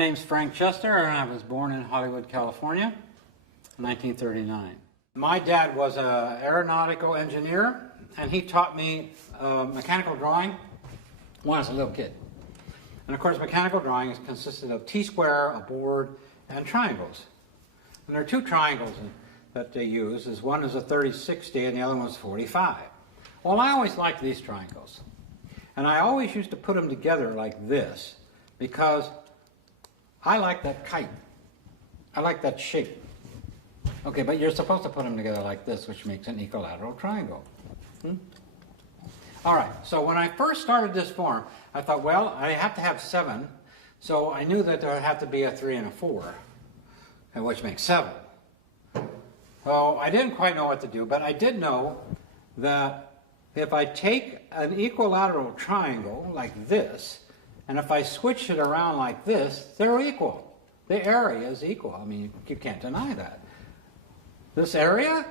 My name's Frank Chester, and I was born in Hollywood, California, in 1939. My dad was an aeronautical engineer, and he taught me mechanical drawing when I was a little kid. And of course, mechanical drawing consisted of T-square, a board, and triangles. And there are two triangles that they use. One is a 30-60, and the other one's 45. Well, I always liked these triangles. And I always used to put them together like this, because I like that kite. I like that shape. Okay, but you're supposed to put them together like this, which makes an equilateral triangle. All right, so when I first started this form, I thought, well, I have to have 7, so I knew that there would have to be a 3 and a 4, which makes 7. So I didn't quite know what to do, but I did know that if I take an equilateral triangle like this, and if I switch it around like this, they're equal. The area is equal. I mean, you can't deny that. This area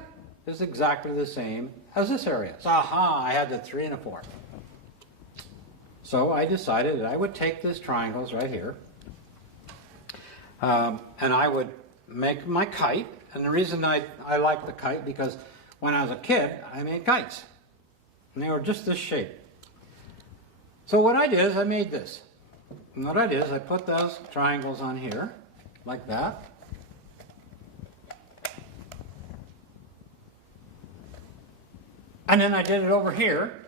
is exactly the same as this area. So, aha, I had the 3 and a 4. So I decided that I would take these triangles right here, and I would make my kite. And the reason I like the kite, because when I was a kid, I made kites. And they were just this shape. So what I did is I made this. And what I did is I put those triangles on here, like that. And then I did it over here.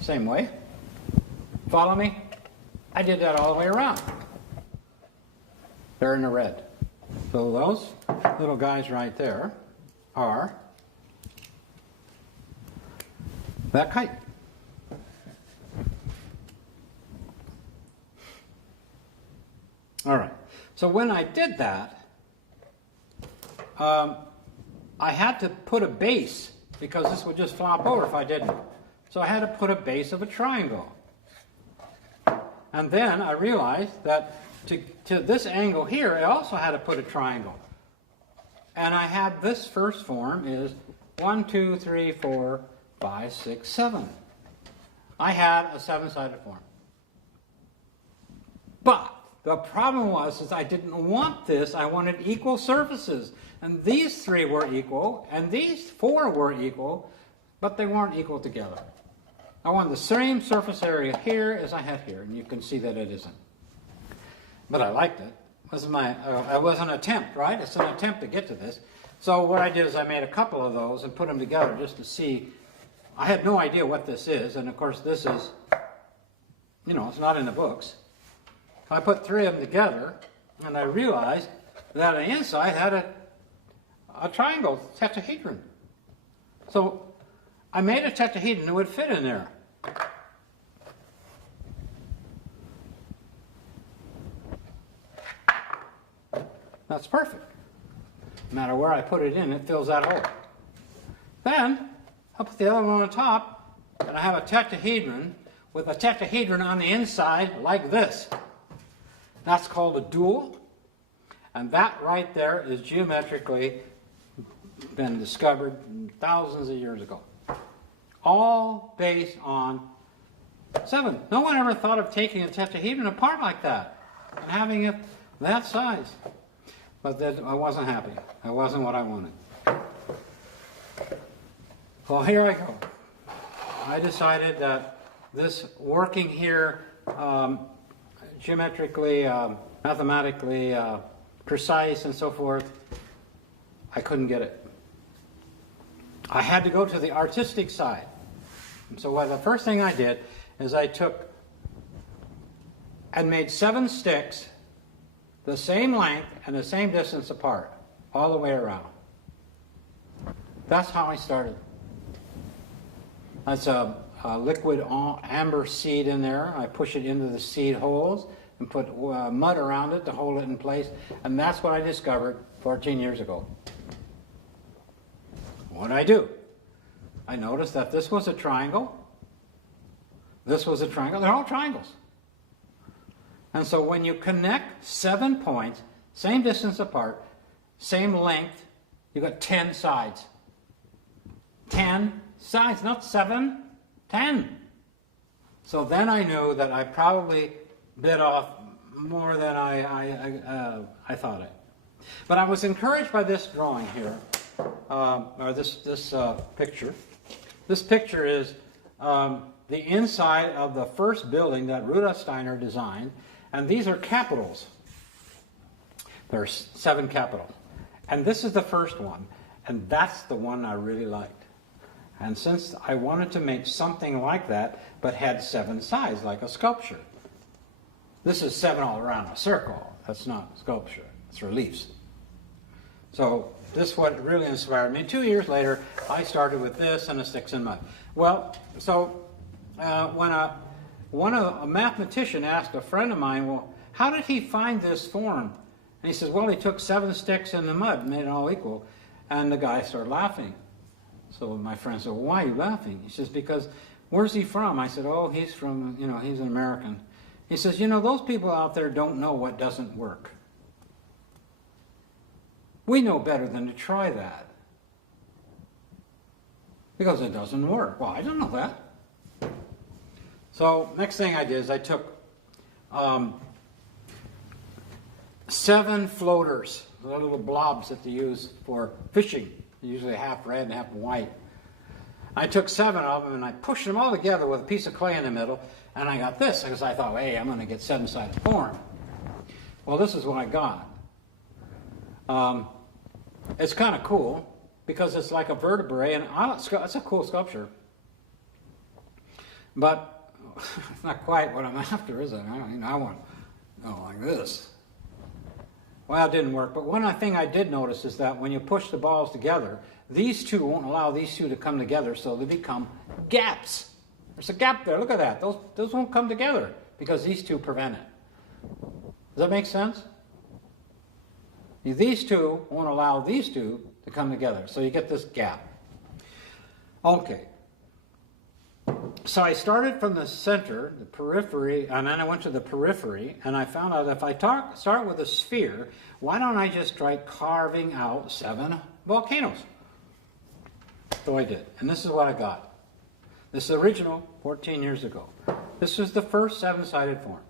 Same way. Follow me? I did that all the way around. They're in the red. So those little guys right there are that kite. All right. So when I did that, I had to put a base, because this would just flop over if I didn't. So I had to put a base of a triangle. And then I realized that to this angle here, I also had to put a triangle. And I had this first form is 1, 2, 3, 4, 5, 6, 7. I had a 7-sided form. But the problem was I didn't want this. I wanted equal surfaces. And these 3 were equal, and these 4 were equal, but they weren't equal together. I wanted the same surface area here as I have here, and you can see that it isn't. But I liked it. It was an attempt, right? It's an attempt to get to this. So what I did is I made a couple of those and put them together just to see. I had no idea what this is, and of course this is, you know, it's not in the books. I put 3 of them together, and I realized that on the inside had a triangle, tetrahedron. So I made a tetrahedron that would fit in there. That's perfect. No matter where I put it in, it fills that hole. Then I'll put the other one on top, and I have a tetrahedron with a tetrahedron on the inside like this. That's called a dual, and that right there is geometrically been discovered thousands of years ago. All based on 7. No one ever thought of taking a tetrahedron apart like that and having it that size. But I wasn't happy. That wasn't what I wanted. Well, here I go. I decided that this working here geometrically, mathematically precise and so forth, I couldn't get it. I had to go to the artistic side. And so the first thing I did is I took and made 7 sticks the same length and the same distance apart, all the way around. That's how I started. That's a liquid amber seed in there. I push it into the seed holes and put mud around it to hold it in place. And that's what I discovered 14 years ago. What did I do? I noticed that this was a triangle. This was a triangle. They're all triangles. And so when you connect 7 points, same distance apart, same length, you've got 10 sides. 10 sides, not 7, 10. So then I knew that I probably bit off more than I thought it. But I was encouraged by this drawing here, or this picture. This picture is the inside of the first building that Rudolf Steiner designed, and these are capitals. There's 7 capitals. And this is the first one, and that's the one I really liked. And since I wanted to make something like that, but had 7 sides, like a sculpture. This is 7 all around a circle. That's not sculpture, it's reliefs. So this is what really inspired me. 2 years later, I started with this and a sticks and mud. Well, so when a mathematician asked a friend of mine, well, how did he find this form? And he says, well, he took 7 sticks in the mud and made it all equal. And the guy started laughing. So my friend said, well, why are you laughing? He says, because, where's he from? I said, oh, he's from, he's an American. He says, those people out there don't know what doesn't work. We know better than to try that. Because it doesn't work. Well, I don't know that. So next thing I did is I took 7 floaters, the little blobs that they use for fishing, usually half red and half white. I took 7 of them and I pushed them all together with a piece of clay in the middle, and I got this because I thought, hey, I'm going to get 7-sided form. Well, this is what I got. It's kind of cool because it's like a vertebrae, and it's a cool sculpture. But it's not quite what I'm after, is it? I want to go like this. Well, it didn't work, but one thing I did notice is that when you push the balls together, these two won't allow these two to come together, so they become gaps. There's a gap there, look at that. Those won't come together because these two prevent it. Does that make sense? These two won't allow these two to come together, so you get this gap. Okay. So I started from the center, the periphery, and then I went to the periphery, and I found out if I start with a sphere, why don't I just try carving out 7 volcanoes? So I did, and this is what I got. This is original, 14 years ago. This was the first 7-sided form.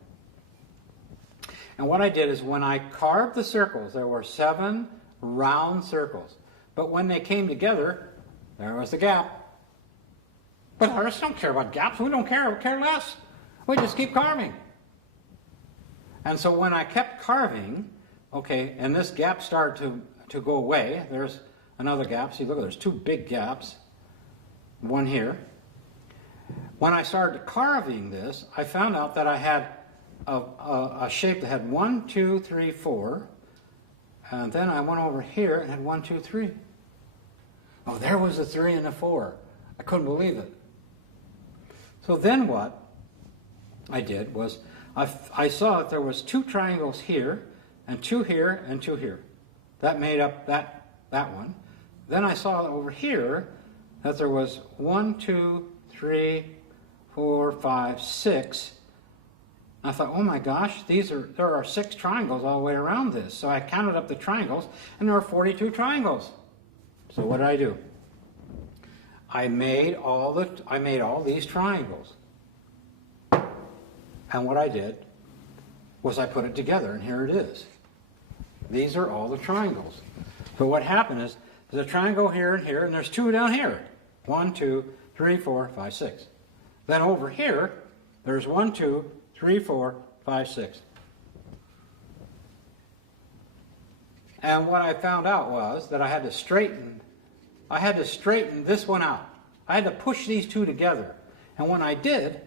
And what I did is when I carved the circles, there were 7 round circles. But when they came together, there was the gap. But artists don't care about gaps. We don't care. We care less. We just keep carving. And so when I kept carving, okay, and this gap started to go away. There's another gap. See, look, there's 2 big gaps. One here. When I started carving this, I found out that I had a shape that had 1, 2, 3, 4. And then I went over here and had 1, 2, 3. Oh, there was a 3 and a 4. I couldn't believe it. So then what I did was I saw that there was 2 triangles here, and 2 here, and 2 here. That made up that one. Then I saw over here that there was 1, 2, 3, 4, 5, 6. I thought, oh my gosh, there are 6 triangles all the way around this. So I counted up the triangles, and there were 42 triangles. So what did I do? I made all these triangles. And what I did was I put it together, and here it is. These are all the triangles. So what happened is there's a triangle here and here, and there's 2 down here. 1, 2, 3, 4, 5, 6. Then over here, there's 1, 2, 3, 4, 5, 6. And what I found out was that I had to straighten this one out. I had to push these 2 together. And when I did,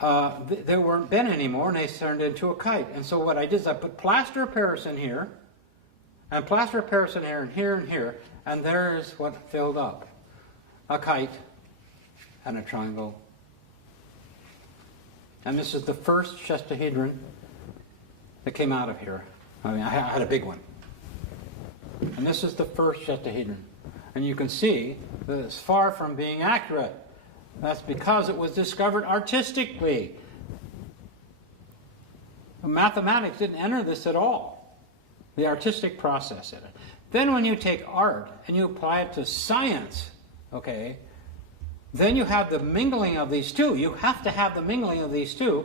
they weren't bent anymore, and they turned into a kite. And so what I did is I put plaster of Paris in here, and plaster of Paris in here, and here, and here, and there's what filled up. A kite and a triangle. And this is the first shestahedron that came out of here. I mean, I had a big one. And this is the first shestahedron. And you can see that it's far from being accurate. That's because it was discovered artistically. Mathematics didn't enter this at all. The artistic process in it. Then when you take art and you apply it to science, okay, Then you have the mingling of these two. You have to have the mingling of these two,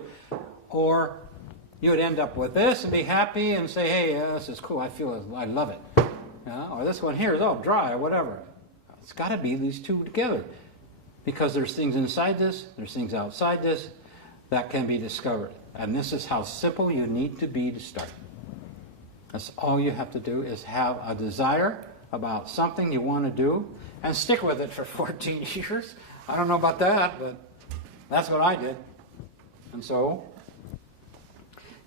or you would end up with this and be happy and say, hey, this is cool, I love it. Or this one here is, oh, dry, or whatever. It's got to be these two together, because there's things inside this, there's things outside this that can be discovered. And this is how simple you need to be to start. That's all you have to do, is have a desire about something you want to do and stick with it for 14 years. I don't know about that, but that's what I did. And so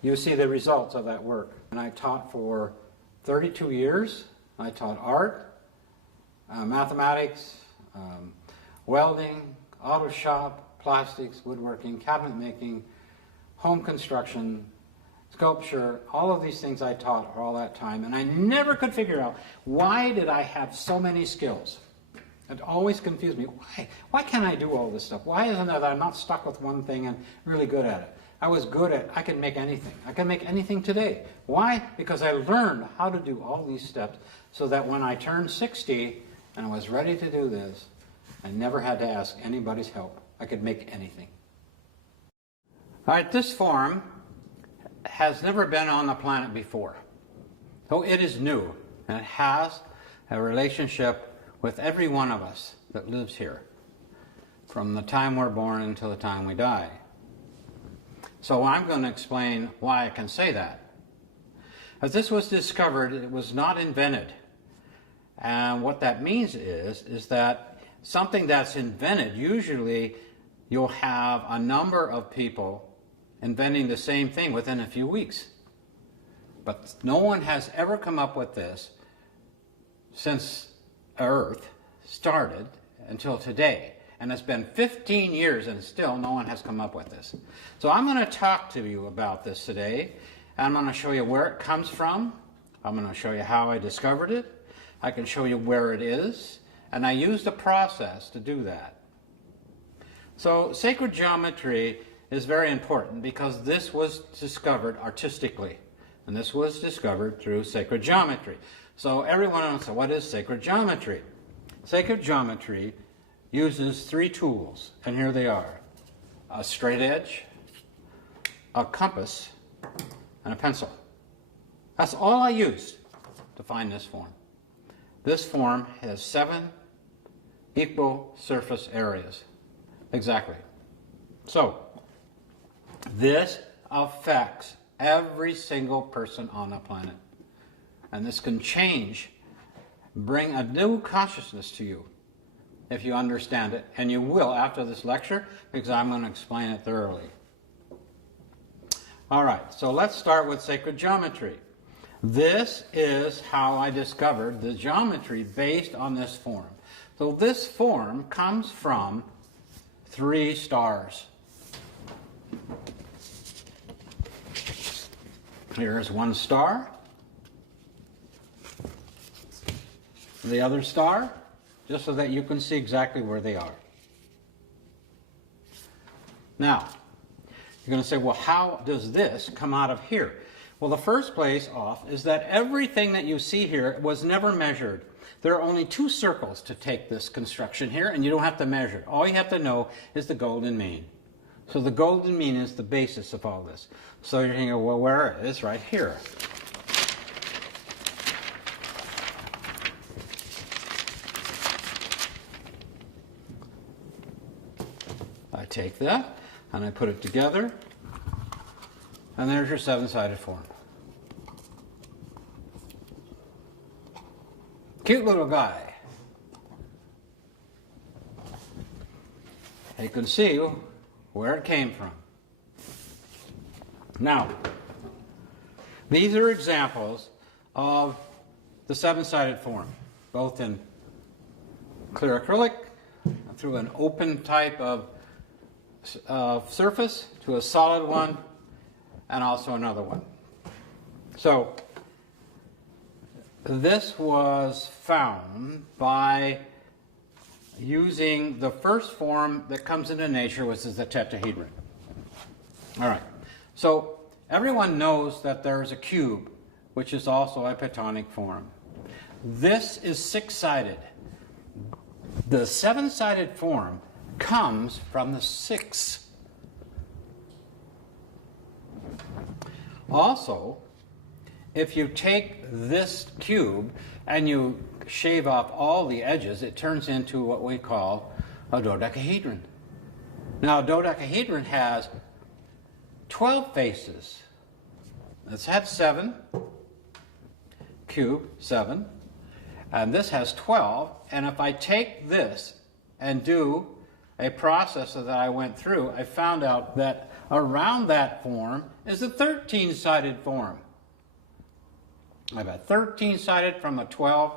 you see the results of that work. And I taught for 32 years. I taught art, mathematics, welding, auto shop, plastics, woodworking, cabinet making, home construction, sculpture, all of these things I taught all that time. And I never could figure out, why did I have so many skills? It always confused me. Why can't I do all this stuff? Why isn't it that I'm not stuck with one thing and really good at it? I was good at, I can make anything. I can make anything today. Why? Because I learned how to do all these steps so that when I turned 60 and I was ready to do this, I never had to ask anybody's help. I could make anything. All right, this form has never been on the planet before. So it is new, and it has a relationship with every one of us that lives here, from the time we're born until the time we die. So I'm going to explain why I can say that. As this was discovered, it was not invented. And what that means is that something that's invented, usually you'll have a number of people inventing the same thing within a few weeks. But no one has ever come up with this since Earth started until today. And it's been 15 years and still no one has come up with this. So I'm going to talk to you about this today. I'm going to show you where it comes from. I'm going to show you how I discovered it. I can show you where it is. And I used a process to do that. So sacred geometry is very important because this was discovered artistically. And this was discovered through sacred geometry. So everyone wants to say, what is sacred geometry? Sacred geometry uses three tools, and here they are. A straight edge, a compass, and a pencil. That's all I used to find this form. This form has 7 equal surface areas. Exactly. So, this affects every single person on the planet. And this can change, bring a new consciousness to you if you understand it. And you will after this lecture, because I'm going to explain it thoroughly. All right, so let's start with sacred geometry. This is how I discovered the geometry based on this form. So this form comes from 3 stars. Here's one star. The other star, just so that you can see exactly where they are. Now, you're going to say, well, how does this come out of here? Well, the first place off is that everything that you see here was never measured. There are only 2 circles to take this construction here, and you don't have to measure it. All you have to know is the golden mean. So the golden mean is the basis of all this. So you're thinking, well, where is it? Right here. I take that and I put it together, and there's your 7-sided form. Cute little guy. You can see where it came from. Now, these are examples of the 7-sided form, both in clear acrylic, through an open type of surface, to a solid one, and also another one. So, this was found by using the first form that comes into nature, which is the tetrahedron. All right. So everyone knows that there's a cube, which is also a Platonic form. This is 6-sided. The 7-sided form comes from the 6. Also, if you take this cube and you shave off all the edges, it turns into what we call a dodecahedron. Now, a dodecahedron has 12 faces. Let's have 7, cube 7, and this has 12. And if I take this and do a process that I went through, I found out that around that form is a 13-sided form. I have a 13-sided from a 12,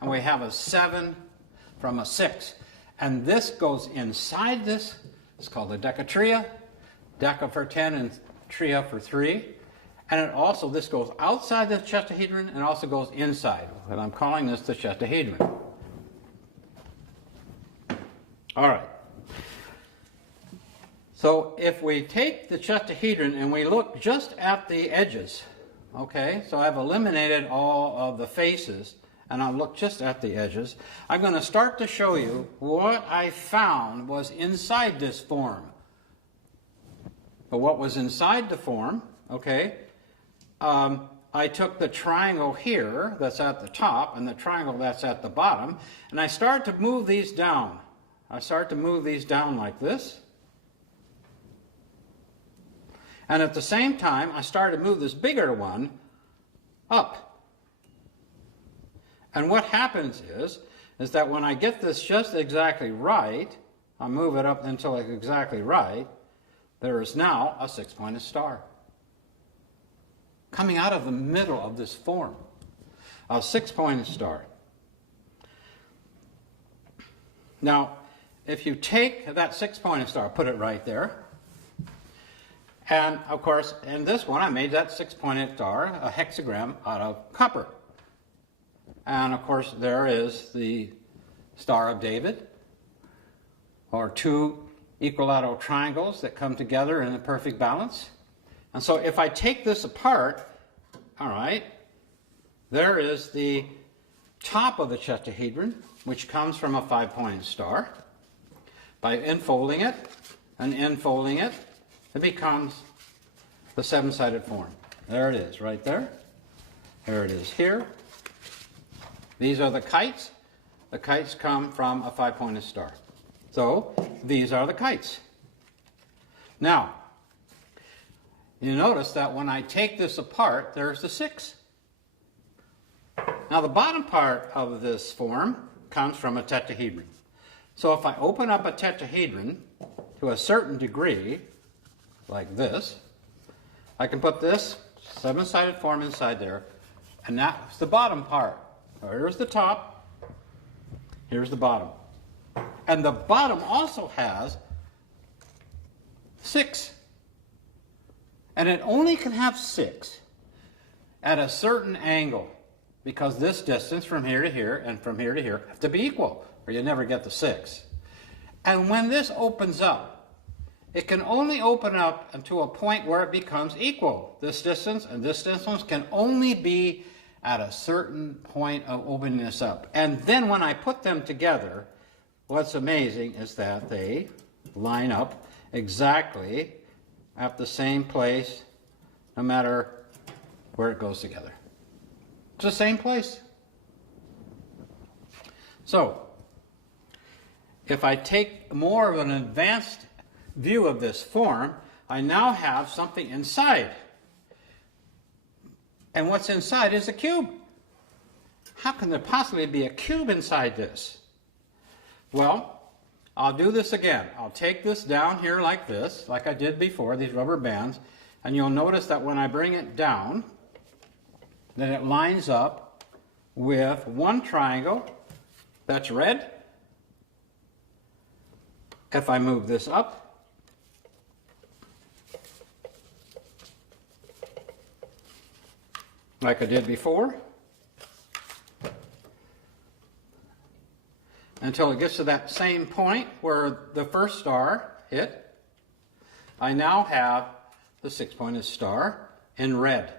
and we have a 7 from a 6. And this goes inside this. It's called a decatria. Deca for 10 and tria for 3. And it also, this goes outside the tetrahedron and also goes inside. And I'm calling this the tetrahedron. All right. So if we take the tetrahedron and we look just at the edges, okay, so I've eliminated all of the faces and I'll look just at the edges, I'm going to start to show you what I found was inside this form. But what was inside the form, okay, I took the triangle here that's at the top and the triangle that's at the bottom, and I started to move these down. I started to move these down like this. And at the same time, I started to move this bigger one up. And what happens is that when I get this just exactly right, I move it up until it's exactly right, there is now a 6-pointed star coming out of the middle of this form. A 6-pointed star. Now, if you take that 6-pointed star, put it right there, and of course, in this one, I made that 6-pointed star, a hexagram out of copper. And of course, there is the Star of David, or 2 equilateral triangles that come together in a perfect balance. And so if I take this apart, all right, there is the top of the tetrahedron, which comes from a 5-pointed star. By unfolding it and unfolding it, it becomes the 7-sided form. There it is, right there. There it is here. These are the kites. The kites come from a 5-pointed star. So these are the kites. Now, you notice that when I take this apart, there's the 6. Now the bottom part of this form comes from a tetrahedron. So if I open up a tetrahedron to a certain degree, like this, I can put this 7-sided form inside there, and that's the bottom part. So here's the top, here's the bottom. And the bottom also has 6. And it only can have 6 at a certain angle, because this distance from here to here and from here to here have to be equal, or you never get the 6. And when this opens up, it can only open up until a point where it becomes equal. This distance and this distance can only be at a certain point of opening this up. And then when I put them together, what's amazing is that they line up exactly at the same place, no matter where it goes together. It's the same place. So, if I take more of an advanced view of this form, I now have something inside. And what's inside is a cube. How can there possibly be a cube inside this? Well, I'll do this again. I'll take this down here like this, like I did before, these rubber bands, and you'll notice that when I bring it down, then it lines up with one triangle that's red. If I move this up, like I did before, until it gets to that same point where the first star hit, I now have the 6-pointed star in red.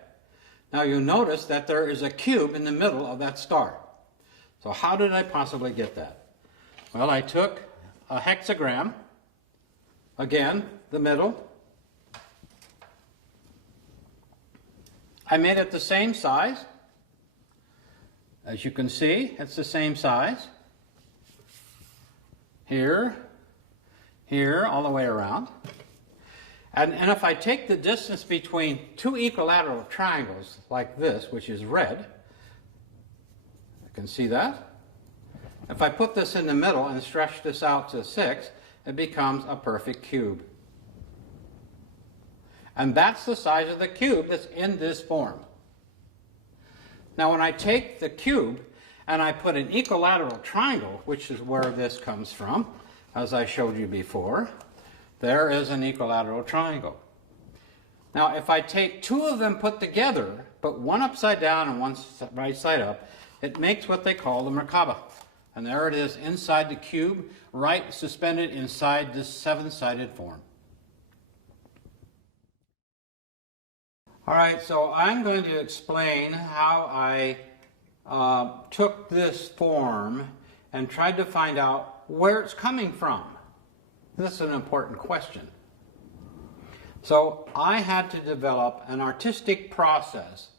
Now you notice that there is a cube in the middle of that star. So how did I possibly get that? Well, I took a hexagram. Again, the middle. I made it the same size. As you can see, it's the same size. Here, here, all the way around. And if I take the distance between two equilateral triangles like this, which is red, you can see that. If I put this in the middle and stretch this out to 6, it becomes a perfect cube. And that's the size of the cube that's in this form. Now when I take the cube and I put an equilateral triangle, which is where this comes from, as I showed you before, there is an equilateral triangle. Now if I take two of them put together, put one upside down and one right side up, it makes what they call the Merkaba. And there it is inside the cube, right suspended inside this seven-sided form. All right, so I'm going to explain how I took this form and tried to find out where it's coming from. This is an important question. So I had to develop an artistic process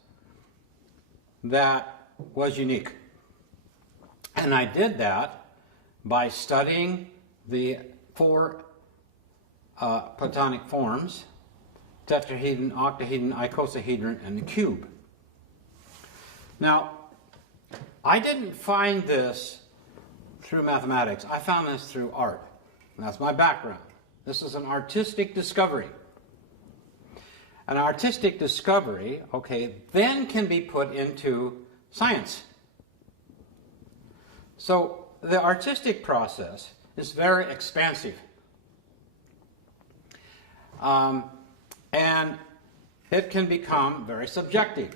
that was unique. And I did that by studying the four platonic forms, tetrahedron, octahedron, icosahedron, and the cube. Now, I didn't find this through mathematics. I found this through art. And that's my background. This is an artistic discovery. An artistic discovery, okay, then can be put into science. So the artistic process is very expansive. And it can become very subjective.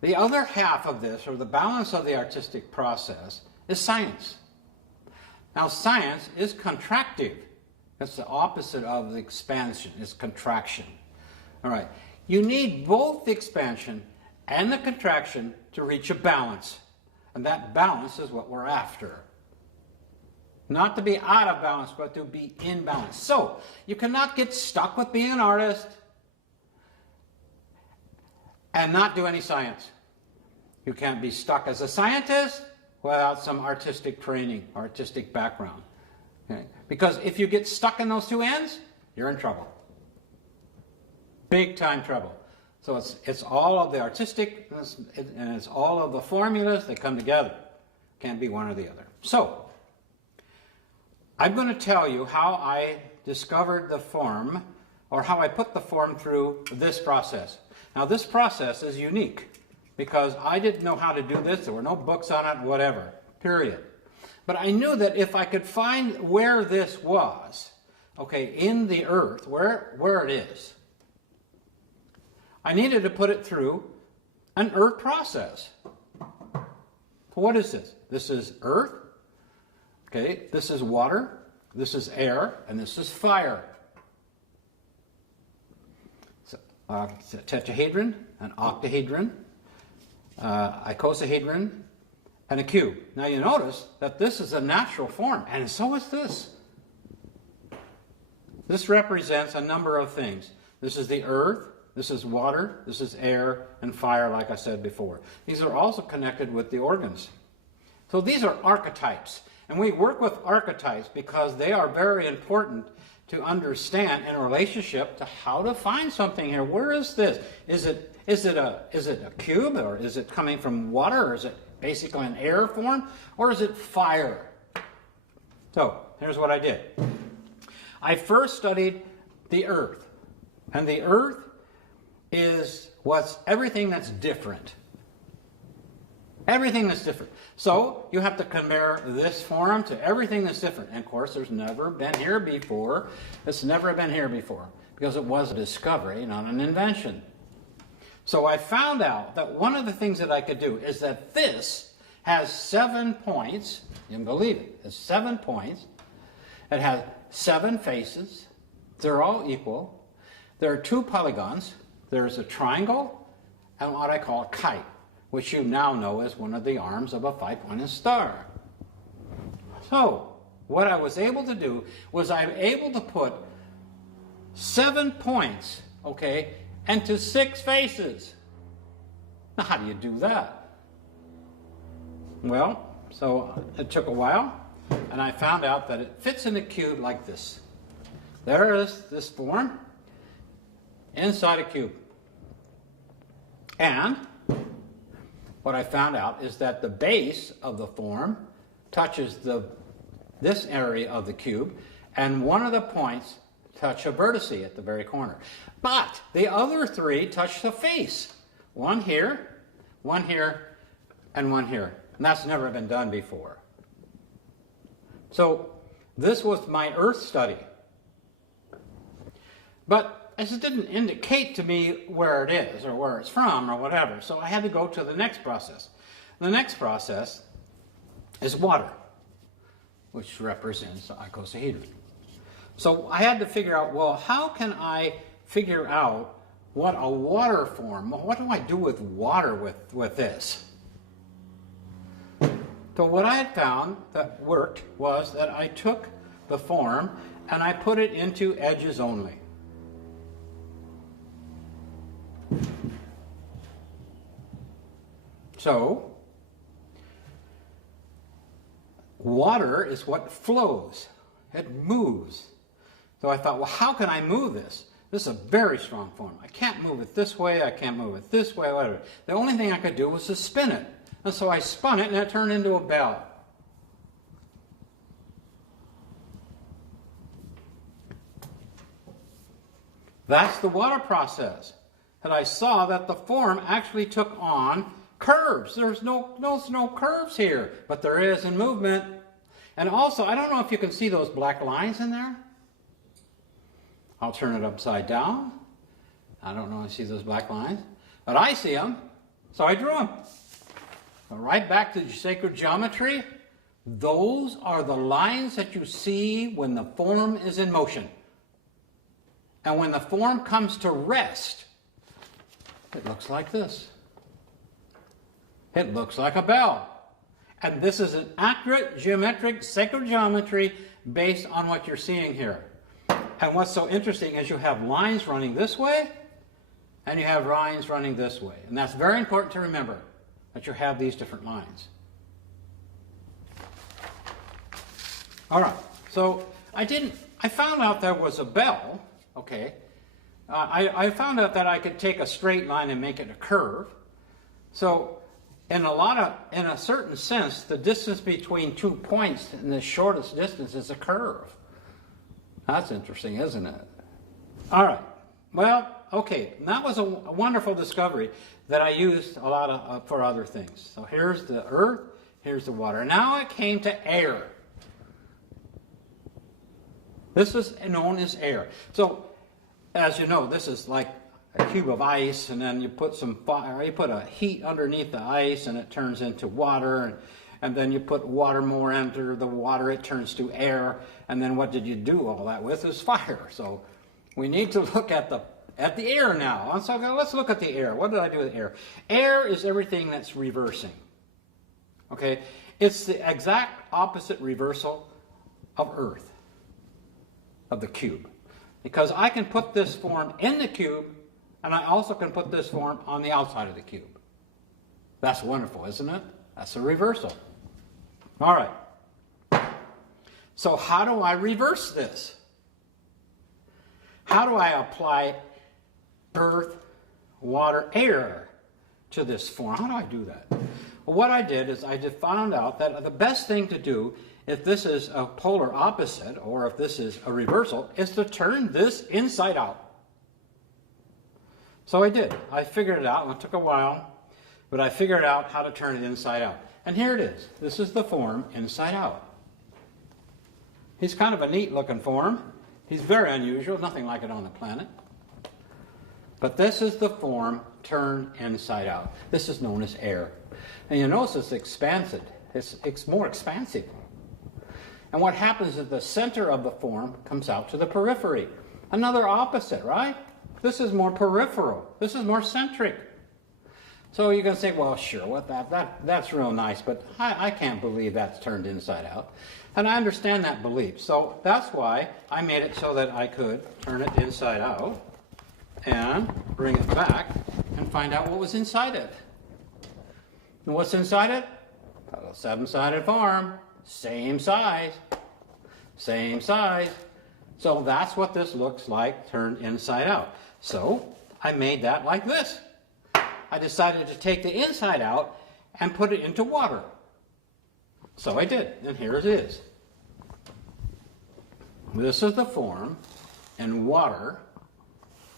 The other half of this, or the balance of the artistic process, is science. Now science is contractive. That's the opposite of the expansion, it's contraction. All right, you need both the expansion and the contraction to reach a balance. And that balance is what we're after. Not to be out of balance, but to be in balance. So, you cannot get stuck with being an artist and not do any science. You can't be stuck as a scientist without some artistic training, artistic background. Okay? Because if you get stuck in those two ends, you're in trouble. Big time trouble. So it's all of the artistic and it's all of the formulas that come together. Can't be one or the other. So, I'm going to tell you how I discovered the form, or how I put the form through this process. Now this process is unique because I didn't know how to do this. There were no books on it, whatever, period. But I knew that if I could find where this was, okay, in the earth, where it is, I needed to put it through an earth process. So what is this? This is earth, okay, this is water, this is air, and this is fire. So, it's a tetrahedron, an octahedron, icosahedron, and a cube. Now you notice that this is a natural form, and so is this. This represents a number of things. This is the earth, this is water, this is air, and fire, like I said before. These are also connected with the organs. So these are archetypes. And we work with archetypes because they are very important to understand in relationship to how to find something here. Where is this? Is it a cube, or is it coming from water, or is it basically an air form, or is it fire? So here's what I did. I first studied the earth. And the earth is everything that's different. Everything that's different. So you have to compare this form to everything that's different. And of course, there's never been here before. It's never been here before because it was a discovery, not an invention. So I found out that one of the things that I could do is that this has 7 points. You can believe it. It's 7 points. It has 7 faces. They're all equal. There are 2 polygons. There's a triangle and what I call a kite, which you now know is one of the arms of a 5-pointed star. So, what I was able to do was I'm able to put 7 points, okay, into 6 faces. Now, how do you do that? Well, so it took a while, and I found out that it fits in a cube like this. There is this form inside a cube. And what I found out is that the base of the form touches this area of the cube, and one of the points touch a vertice at the very corner. But the other 3 touch the face. One here, and one here. And that's never been done before. So this was my Earth study. But this didn't indicate to me where it is or where it's from or whatever. So I had to go to the next process. The next process is water, which represents the icosahedron. So I had to figure out, well, how can I figure out what a water form, what do I do with water with this? So what I had found that worked was that I took the form and I put it into edges only. So water is what flows. It moves. So I thought, well, how can I move this? This is a very strong form. I can't move it this way, I can't move it this way, whatever. The only thing I could do was to spin it. And so I spun it and it turned into a bell. That's the water process. And I saw that the form actually took on curves. There's no curves here, but there is in movement. And also, I don't know if you can see those black lines in there. I'll turn it upside down. I don't know if you see those black lines, but I see them, so I drew them. Right back to sacred geometry, those are the lines that you see when the form is in motion. And when the form comes to rest, it looks like this. It looks like a bell. And this is an accurate geometric sacred geometry based on what you're seeing here. And what's so interesting is you have lines running this way, and you have lines running this way. And that's very important to remember, that you have these different lines. All right, so I found out there was a bell, okay. I found out that I could take a straight line and make it a curve. So in a certain sense, the distance between 2 points in the shortest distance is a curve. That's interesting, isn't it? All right. Well, okay. That was a wonderful discovery that I used a lot for other things. So here's the earth, here's the water. Now it came to air. This is known as air. So, as you know, this is like a cube of ice, and then you put some fire, you put a heat underneath the ice, and it turns into water, and then you put water more under the water, it turns to air, and then what did you do all that with is fire. So we need to look at the air now. So let's look at the air. What did I do with air? Air is everything that's reversing. Okay? It's the exact opposite reversal of Earth, of the cube. Because I can put this form in the cube, and I also can put this form on the outside of the cube. That's wonderful, isn't it? That's a reversal. All right. So how do I reverse this? How do I apply earth, water, air to this form? How do I do that? Well, what I did is I found out that the best thing to do if this is a polar opposite, or if this is a reversal, is to turn this inside out. So I did. I figured it out, and it took a while, but I figured out how to turn it inside out. And here it is. This is the form inside out. He's kind of a neat looking form. He's very unusual, nothing like it on the planet. But this is the form turned inside out. This is known as air. And you notice it's expansive. It's more expansive. And what happens is the center of the form comes out to the periphery. Another opposite, right? This is more peripheral. This is more centric. So you can say, well, sure, that's real nice, but I can't believe that's turned inside out. And I understand that belief. So that's why I made it so that I could turn it inside out and bring it back and find out what was inside it. And what's inside it? A 7-sided form. Same size. Same size. So that's what this looks like turned inside out. So I made that like this. I decided to take the inside out and put it into water. So I did, and here it is. This is the form in water.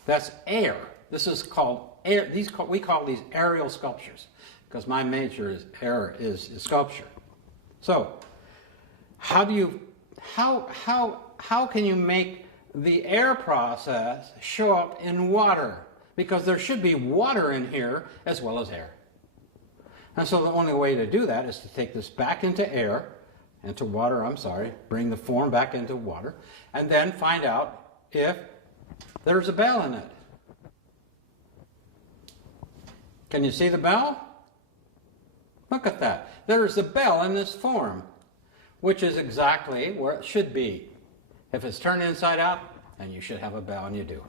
That's air. This is called air. We call these aerial sculptures because my major is air is sculpture. So how can you make the air process show up in water? Because there should be water in here as well as air. And so the only way to do that is to take this back into air, into water, I'm sorry, bring the form back into water, and then find out if there's a bell in it. Can you see the bell? Look at that. There's a bell in this form, which is exactly where it should be. If it's turned inside out, then you should have a bell, and you do.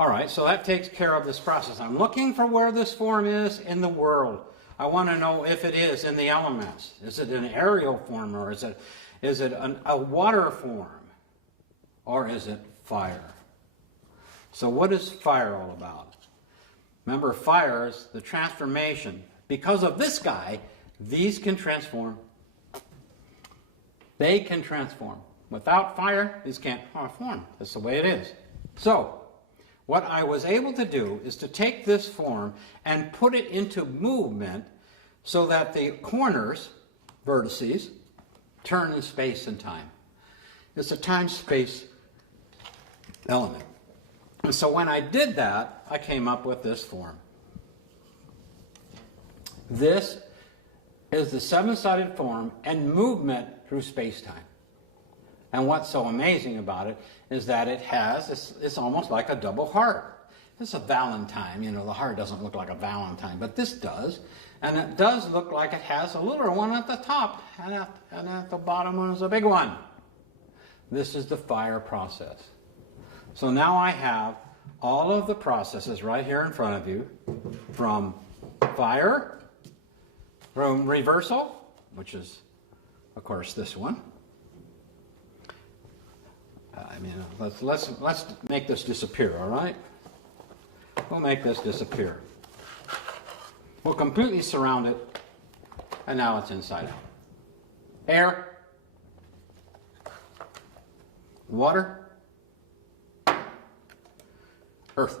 All right, so that takes care of this process. I'm looking for where this form is in the world. I want to know if it is in the elements. Is it an aerial form, or is it a water form, or is it fire? So what is fire all about? Remember, fire is the transformation. Because of this guy, these can transform. They can transform. Without fire, these can't form. That's the way it is. So what I was able to do is to take this form and put it into movement so that the corners, vertices, turn in space and time. It's a time-space element. And so when I did that, I came up with this form. This is the 7-sided form and movement through space-time. And what's so amazing about it is that it has, it's almost like a double heart. It's a Valentine, you know, the heart doesn't look like a Valentine, but this does. And it does look like it has a littler one at the top, and at the bottom one is a big one. This is the fire process. So now I have all of the processes right here in front of you, from fire, from reversal, which is, of course, this one. I mean, let's make this disappear, all right? We'll make this disappear. We'll completely surround it, and now it's inside out. Air, water, earth.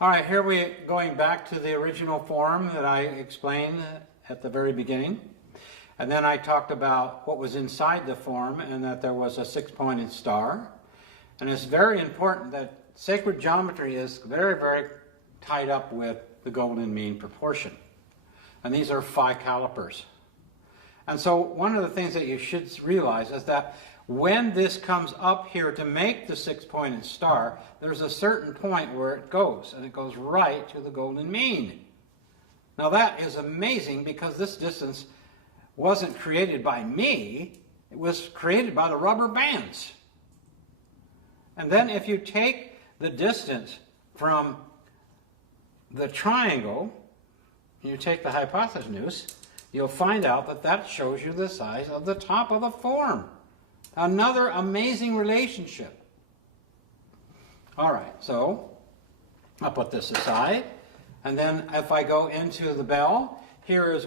All right, here we're going back to the original form that I explained at the very beginning. And then I talked about what was inside the form and that there was a 6-pointed star. And it's very important that sacred geometry is very, very tied up with the golden mean proportion. And these are phi calipers. And so one of the things that you should realize is that when this comes up here to make the 6-pointed star, there's a certain point where it goes, and it goes right to the golden mean. Now that is amazing because this distance wasn't created by me, it was created by the rubber bands. And then if you take the distance from the triangle, you take the hypotenuse, you'll find out that that shows you the size of the top of the form. Another amazing relationship. All right, so I'll put this aside. And then if I go into the bell, here is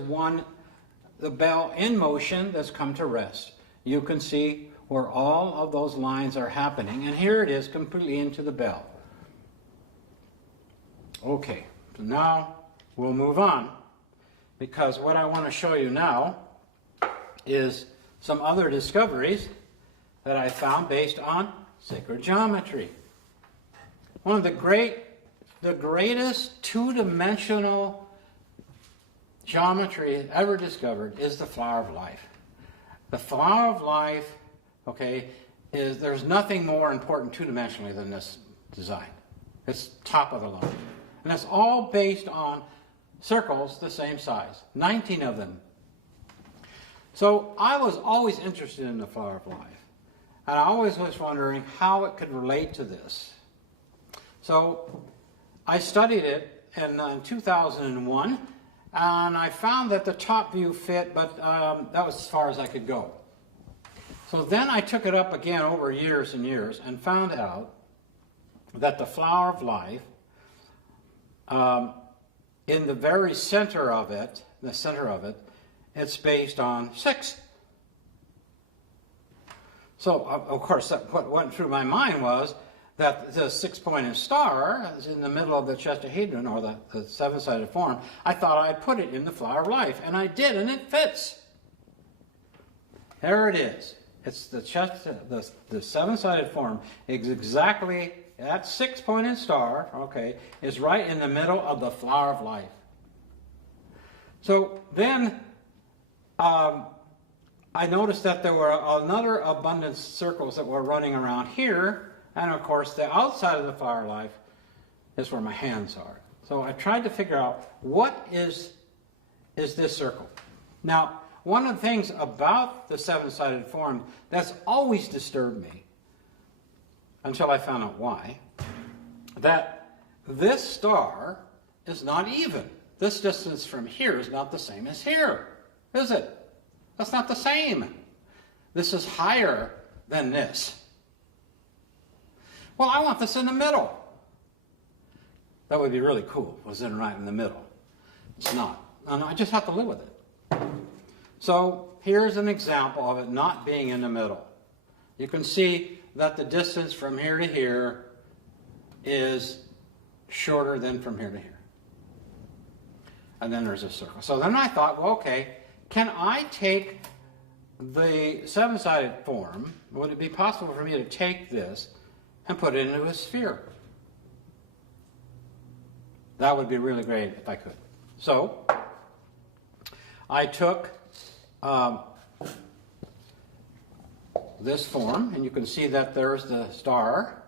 the bell in motion that's come to rest. You can see where all of those lines are happening. And here it is completely into the bell. Okay, so now we'll move on, because what I want to show you now is some other discoveries that I found based on sacred geometry. One of the greatest two-dimensional geometry ever discovered is the flower of life. The flower of life, okay, there's nothing more important two-dimensionally than this design. It's top of the line. And it's all based on circles the same size, 19 of them. So I was always interested in the flower of life, and I always was wondering how it could relate to this. So I studied it in 2001, and I found that the top view fit, but that was as far as I could go. So then I took it up again over years and years and found out that the flower of life, in the very center of it, it's based on 6. So, of course, what went through my mind was that the 6-pointed star is in the middle of the chestahedron, or the 7-sided form. I thought I'd put it in the flower of life, and I did, and it fits. There it is. It's the 7-sided form is exactly, that 6-pointed star, okay, is right in the middle of the flower of life. So then I noticed that there were another abundance circles that were running around here, and of course the outside of the flower of life is where my hands are. So I tried to figure out what is this circle. Now, one of the things about the 7-sided form that's always disturbed me, until I found out why, that this star is not even. This distance from here is not the same as here, is it? That's not the same. This is higher than this. Well, I want this in the middle. That would be really cool, was it right in the middle. It's not. And I just have to live with it. So here's an example of it not being in the middle. You can see that the distance from here to here is shorter than from here to here. And then there's a circle. So then I thought, well, okay, can I take the 7-sided form, would it be possible for me to take this and put it into a sphere? That would be really great if I could. So I took this form, and you can see that there's the star,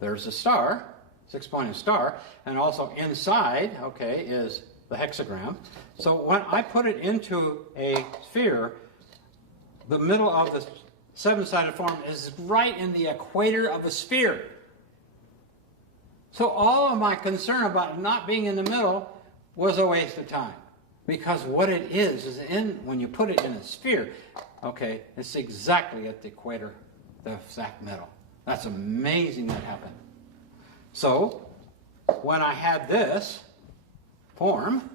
6-pointed star, and also inside, okay, is the hexagram. So when I put it into a sphere, the middle of the 7-sided form is right in the equator of the sphere. So all of my concern about not being in the middle was a waste of time. Because what it is when you put it in a sphere, okay, it's exactly at the equator, the exact middle. That's amazing that happened. So when I had this form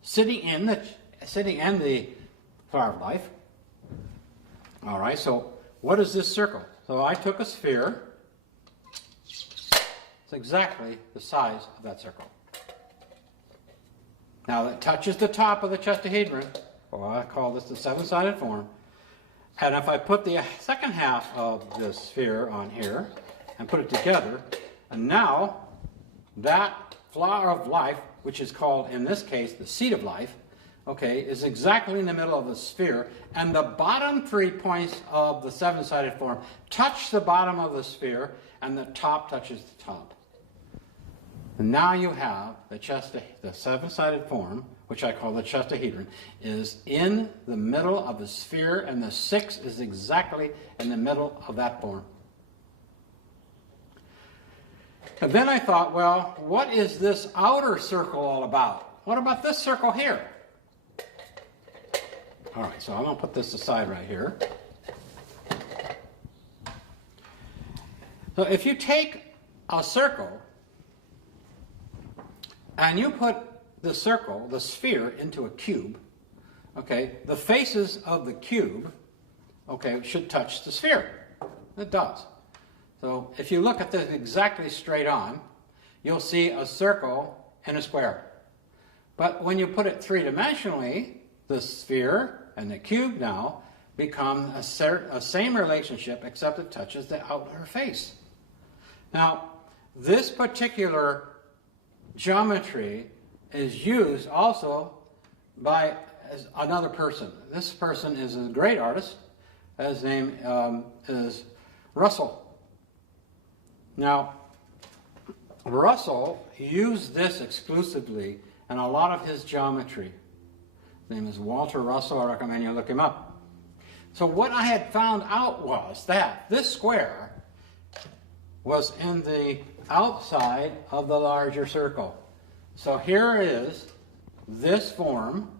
sitting in the flower of life, all right, so what is this circle? So I took a sphere. It's exactly the size of that circle. Now that touches the top of the chestahedron, or I call this the 7-sided form. And if I put the second half of this sphere on here and put it together, and now that flower of life, which is called in this case the seed of life, okay, is exactly in the middle of the sphere, and the bottom 3 points of the 7-sided form touch the bottom of the sphere, and the top touches the top. And now you have the 7-sided form, which I call the chestahedron, is in the middle of the sphere, and the 6 is exactly in the middle of that form. And then I thought, well, what is this outer circle all about? What about this circle here? All right, so I'm going to put this aside right here. So if you take a circle and you put the circle, the sphere, into a cube, okay, the faces of the cube, okay, should touch the sphere. It does. So if you look at this exactly straight on, you'll see a circle and a square. But when you put it three-dimensionally, the sphere and the cube now become a same relationship, except it touches the outer face. Now, this particular geometry is used also by another person. This person is a great artist. His name is Russell. Now, Russell used this exclusively and a lot of his geometry. His name is Walter Russell. I recommend you look him up. So what I had found out was that this square was in the outside of the larger circle. So here is this form,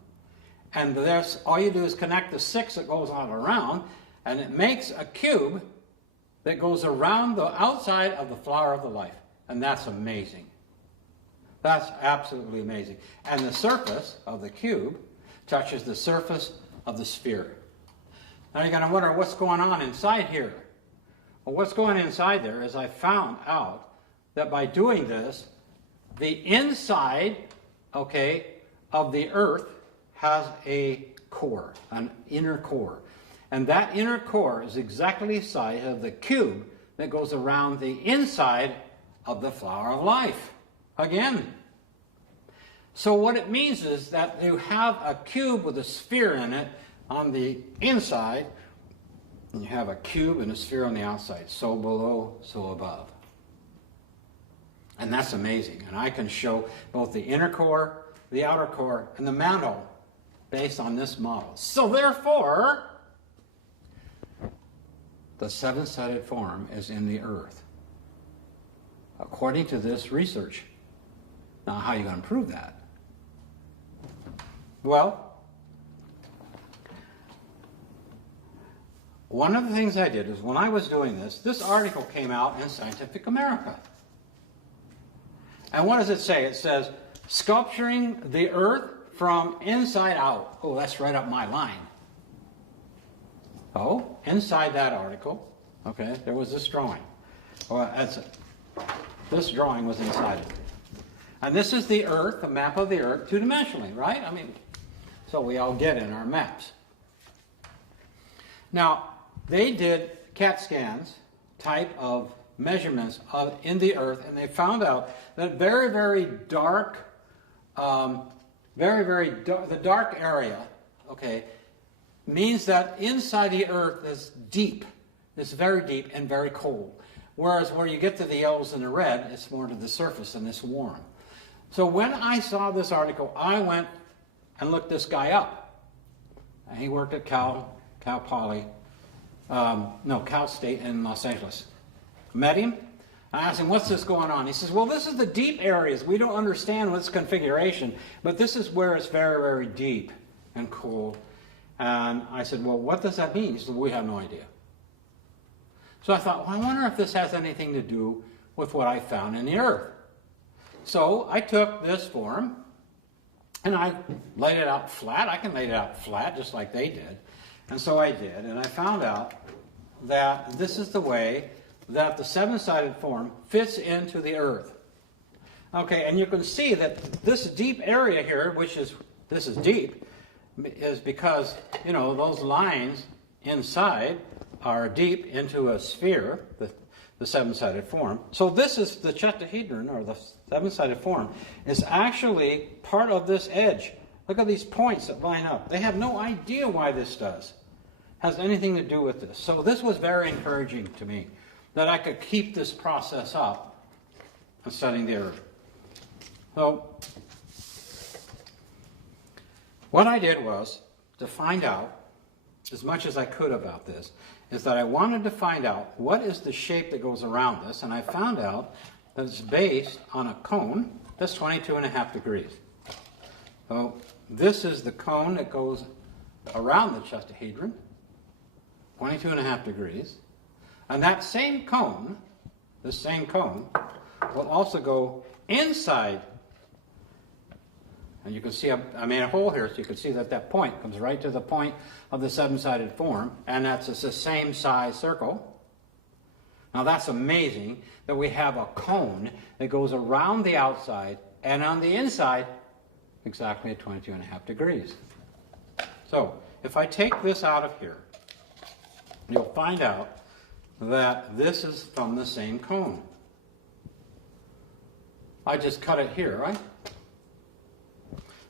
and this, all you do is connect the 6 that goes on around, and it makes a cube that goes around the outside of the flower of the life. And that's amazing. That's absolutely amazing. And the surface of the cube touches the surface of the sphere. Now you're going to wonder what's going on inside here. Well, what's going inside there is I found out that by doing this, the inside, okay, of the Earth has a core, an inner core. And that inner core is exactly the size of the cube that goes around the inside of the flower of life. Again. So what it means is that you have a cube with a sphere in it on the inside, and you have a cube and a sphere on the outside. So below, so above. And that's amazing. And I can show both the inner core, the outer core, and the mantle based on this model. So therefore, the seven-sided form is in the Earth, according to this research. Now, how are you going to prove that? Well, one of the things I did is when I was doing this article came out in Scientific America. And what does it say? It says, sculpturing the Earth from inside out. Oh, that's right up my line. Oh, inside that article, okay, there was this drawing. Well, that's it. This drawing was inside it. And this is the Earth, a map of the Earth, two-dimensionally, right? I mean, so we all get in our maps. Now, they did CAT scans type of measurements in the Earth, and they found out that very, very dark, the dark area, okay, means that inside the Earth is deep. It's very deep and very cold. Whereas where you get to the yellows and the red, it's more to the surface and it's warm. So when I saw this article, I went and looked this guy up. And he worked at Cal State in Los Angeles. Met him. I asked him, what's this going on? He says, well, this is the deep areas. We don't understand what's configuration, but this is where it's very, very deep and cold. And I said, well, what does that mean? He said, we have no idea. So I thought, well, I wonder if this has anything to do with what I found in the Earth. So I took this form and I laid it out flat. I can lay it out flat just like they did. And so I did. And I found out that this is the way that the seven-sided form fits into the Earth. Okay, and you can see that this deep area here, this is deep, is because, you know, those lines inside are deep into a sphere, the seven-sided form. So this is the tetrahedron, or the seven-sided form, is actually part of this edge. Look at these points that line up. They have no idea why this has anything to do with this. So this was very encouraging to me, that I could keep this process up of studying the Earth. So what I did was to find out as much as I could about this, is that I wanted to find out what is the shape that goes around this, and I found out that it's based on a cone that's 22.5 degrees. So this is the cone that goes around the tetrahedron, 22.5 degrees, and that same cone, this same cone, will also go inside. And you can see I made a hole here, so you can see that that point comes right to the point of the seven-sided form, and that's the same size circle. Now that's amazing that we have a cone that goes around the outside, and on the inside, exactly at 22.5 degrees. So if I take this out of here, you'll find out that this is from the same cone. I just cut it here, right?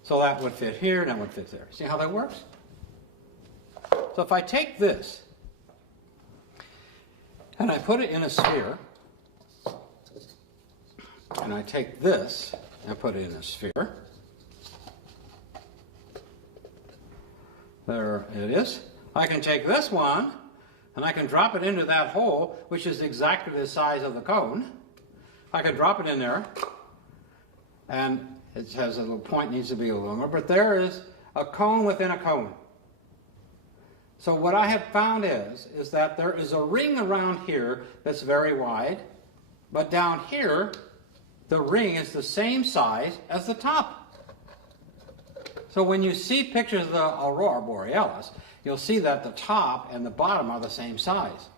So that would fit here, and that would fit there. See how that works? So if I take this, and I put it in a sphere, and I take this, and put it in a sphere, There it is. I can take this one and I can drop it into that hole, which is exactly the size of the cone. I can drop it in there, and it has a little point, needs to be a little more, but there is a cone within a cone. So what I have found is that there is a ring around here that's very wide, but down here, the ring is the same size as the top. So when you see pictures of the aurora borealis, you'll see that the top and the bottom are the same size.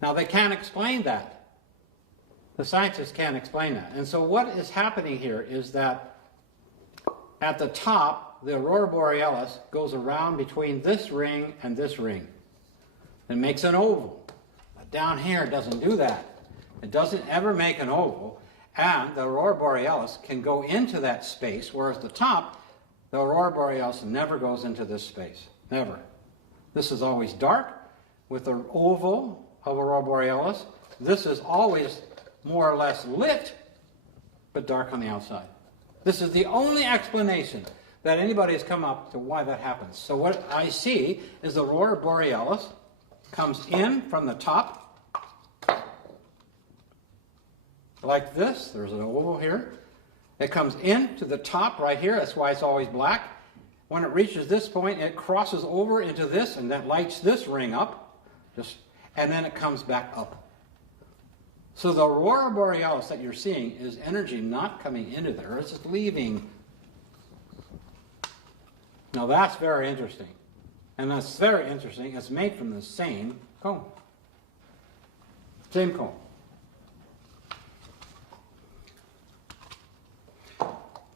Now they can't explain that. The scientists can't explain that. And so what is happening here is that at the top, the aurora borealis goes around between this ring and this ring. It makes an oval. But down here it doesn't do that. It doesn't ever make an oval, and the aurora borealis can go into that space, whereas the top, the aurora borealis never goes into this space. Never. This is always dark with the oval of aurora borealis. This is always more or less lit, but dark on the outside. This is the only explanation that anybody has come up to why that happens. So what I see is the aurora borealis comes in from the top, like this. There's an oval here. It comes into the top right here. That's why it's always black. When it reaches this point, it crosses over into this, and that lights this ring up, and then it comes back up. So the aurora borealis that you're seeing is energy not coming into there, it's just leaving. Now that's very interesting. And that's very interesting. It's made from the same cone. Same cone.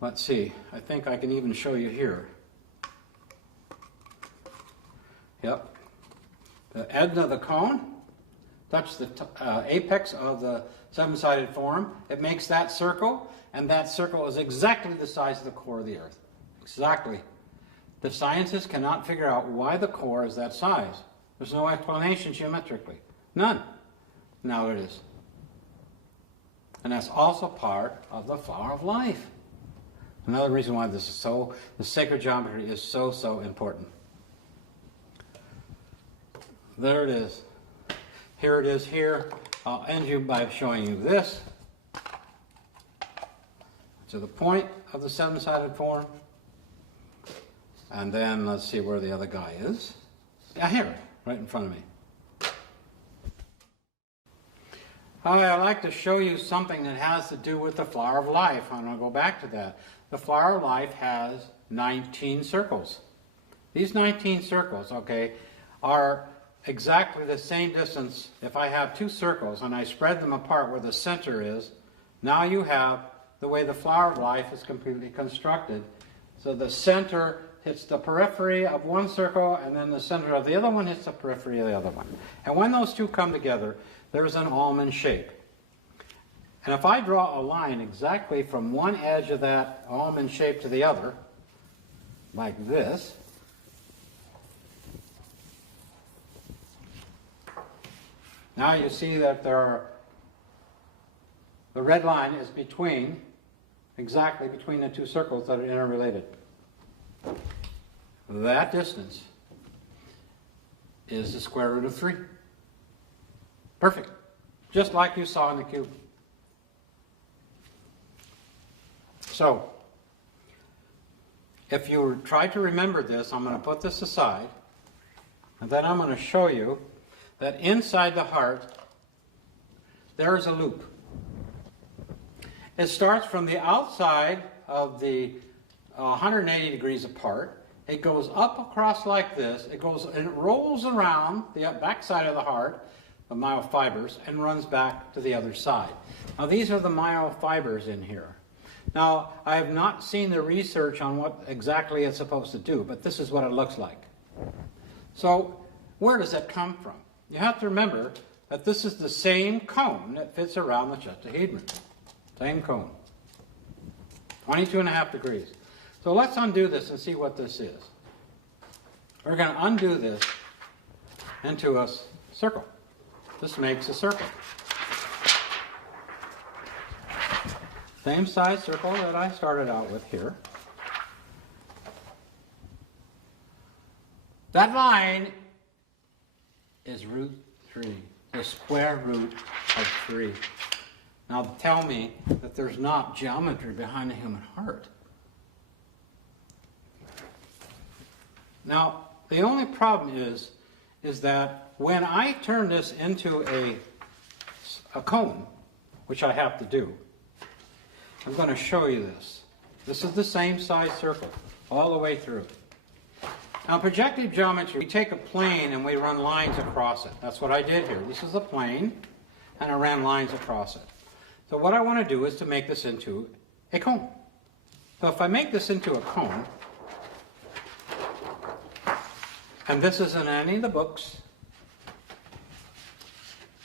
Let's see. I think I can even show you here. Yep. The end of the cone, touch the apex of the seven-sided form. It makes that circle, and that circle is exactly the size of the core of the Earth. Exactly. The scientists cannot figure out why the core is that size. There's no explanation geometrically. None. Now it is. And that's also part of the flower of life. Another reason why this is so, the sacred geometry is so, so important. There it is. Here it is here. I'll end you by showing you this. To the point of the seven-sided form. And then let's see where the other guy is. Yeah, here, right in front of me. I'd like to show you something that has to do with the flower of life. I'm going to go back to that. The flower of life has 19 circles. These 19 circles, okay, are exactly the same distance. If I have two circles and I spread them apart where the center is, now you have the way the flower of life is completely constructed. So the center hits the periphery of one circle, and then the center of the other one hits the periphery of the other one. And when those two come together, there's an almond shape. And if I draw a line exactly from one edge of that almond shape to the other, like this, now you see that the red line is exactly between the two circles that are interrelated. That distance is the square root of 3. Perfect. Just like you saw in the cube. So, if you try to remember this, I'm going to put this aside, and then I'm going to show you that inside the heart, there is a loop. It starts from the outside of the 180 degrees apart. It goes up across like this. It goes and it rolls around the back side of the heart, the myofibers, and runs back to the other side. Now these are the myofibers in here. Now I have not seen the research on what exactly it's supposed to do, but this is what it looks like. So where does that come from? You have to remember that this is the same cone that fits around the tetrahedron. Same cone. 22.5 degrees. So let's undo this and see what this is. We're going to undo this into a circle. This makes a circle. Same size circle that I started out with here. That line is root 3, the square root of 3. Now tell me that there's not geometry behind the human heart. Now, the only problem is that when I turn this into a cone, which I have to do, I'm going to show you this. This is the same size circle all the way through. Now, projective geometry, we take a plane and we run lines across it. That's what I did here. This is a plane, and I ran lines across it. So what I want to do is to make this into a cone. So if I make this into a cone, and this isn't in any of the books,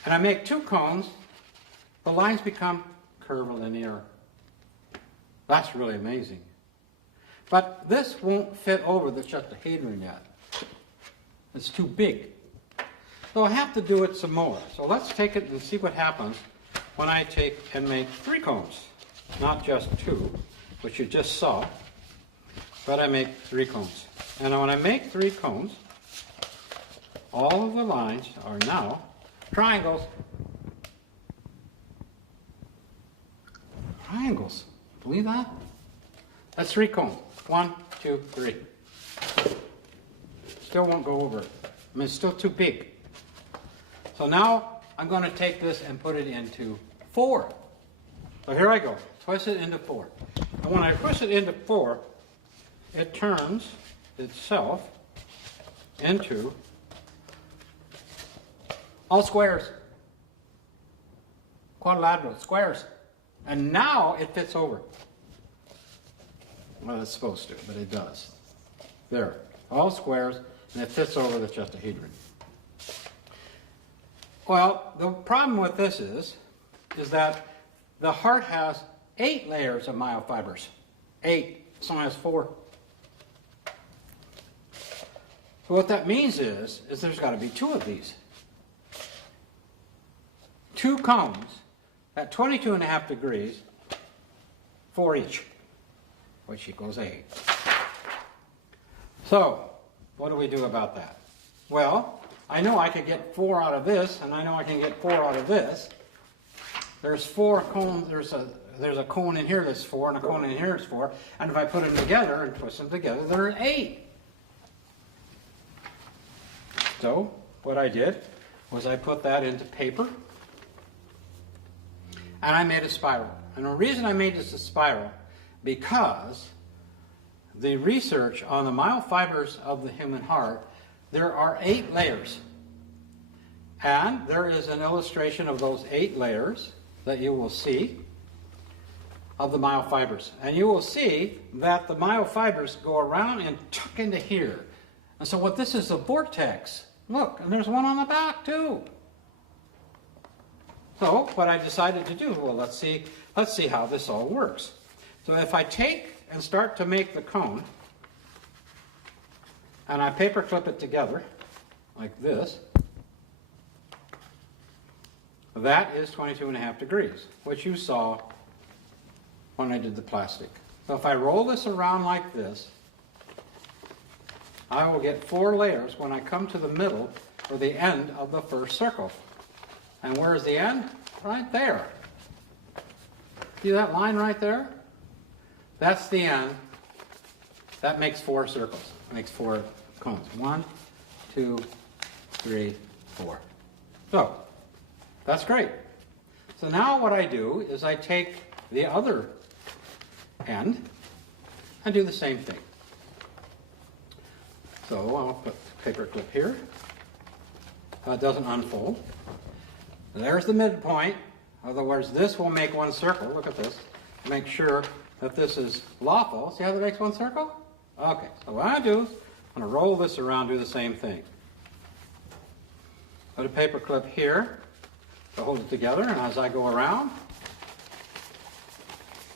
and I make 2 cones, the lines become curvilinear. That's really amazing. But this won't fit over the tetrahedron yet. It's too big. So I have to do it some more. So let's take it and see what happens when I take and make 3 cones. Not just 2, which you just saw, but I make 3 cones. And when I make 3 cones, all of the lines are now triangles. Triangles. Believe that? That's 3 cones. 1, 2, 3. Still won't go over it. I mean, it's still too big. So now I'm going to take this and put it into 4. So here I go. Twist it into 4. And when I twist it into 4, it turns itself into all squares. Quadrilateral squares. And now it fits over. Well, it's supposed to, but it does. There. All squares, and it fits over the tetrahedron. Well, the problem with this is that the heart has 8 layers of myofibers. 8. This one has 4. So what that means is there's got to be 2 of these. 2 cones at 22.5 degrees, 4 each, which equals 8. So, what do we do about that? Well, I know I could get 4 out of this, and I know I can get 4 out of this. There's 4 cones, there's a cone in here that's 4, and a cone in here that's 4, and if I put them together and twist them together, they're 8. So, what I did was I put that into paper, and I made a spiral. And the reason I made this a spiral, because the research on the myofibers of the human heart, there are 8 layers. And there is an illustration of those 8 layers that you will see of the myofibers. And you will see that the myofibers go around and tuck into here. And so what this is a vortex. Look, and there's one on the back too. So what I decided to do, well, let's see how this all works. So if I take and start to make the cone, and I paper clip it together, like this, that is 22.5 degrees, which you saw when I did the plastic. So if I roll this around like this, I will get 4 layers when I come to the middle or the end of the first circle. And where's the end? Right there. See that line right there? That's the end. That makes 4 circles. Makes 4 cones. 1, 2, 3, 4. So, that's great. So now what I do is I take the other end and do the same thing. So I'll put the paper clip here. It doesn't unfold. There's the midpoint. In other words, this will make 1 circle. Look at this. Make sure that this is lawful. See how that makes 1 circle? Okay, so what I do is I'm going to roll this around, do the same thing. Put a paper clip here to hold it together, and as I go around,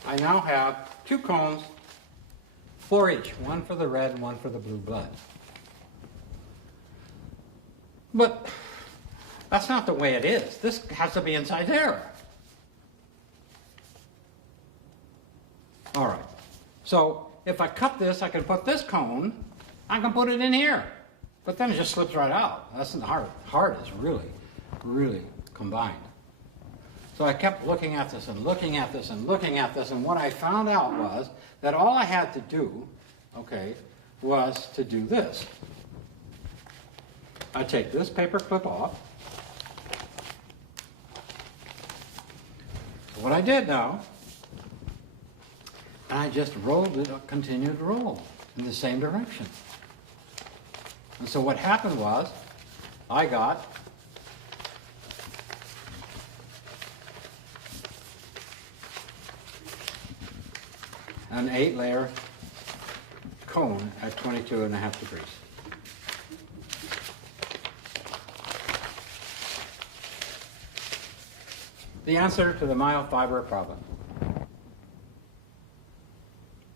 I now have 2 cones, 4 each. 1 for the red and 1 for the blue blood. But that's not the way it is. This has to be inside there. All right. So if I cut this, I can put this cone, I can put it in here. But then it just slips right out. That's the heart. Heart is really, really combined. So I kept looking at this and looking at this and looking at this, and what I found out was that all I had to do, okay, was to do this. I take this paper clip off. So what I did now, I just rolled it, continued to roll in the same direction. And so what happened was, I got an 8-layer cone at 22.5 degrees. The answer to the myofiber problem.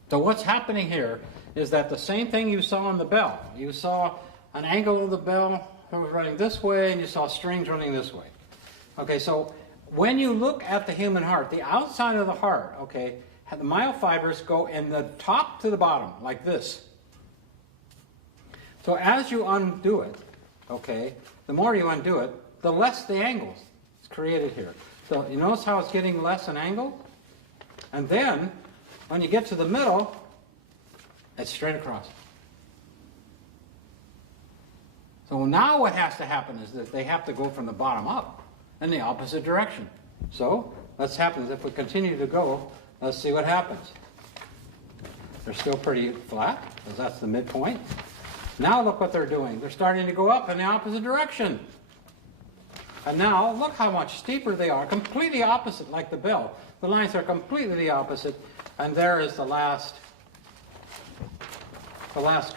So what's happening here is that the same thing you saw on the bell. You saw an angle of the bell that was running this way, and you saw strings running this way. Okay, so when you look at the human heart, the outside of the heart, okay, the myofibers go in the top to the bottom, like this. So as you undo it, okay, the more you undo it, the less the angles is created here. So you notice how it's getting less an angle? And then, when you get to the middle, it's straight across. So now what has to happen is that they have to go from the bottom up in the opposite direction. So let's happen. If we continue to go, let's see what happens. They're still pretty flat, because that's the midpoint. Now look what they're doing. They're starting to go up in the opposite direction. And now look how much steeper they are, completely opposite, like the bell. The lines are completely the opposite, and there is the last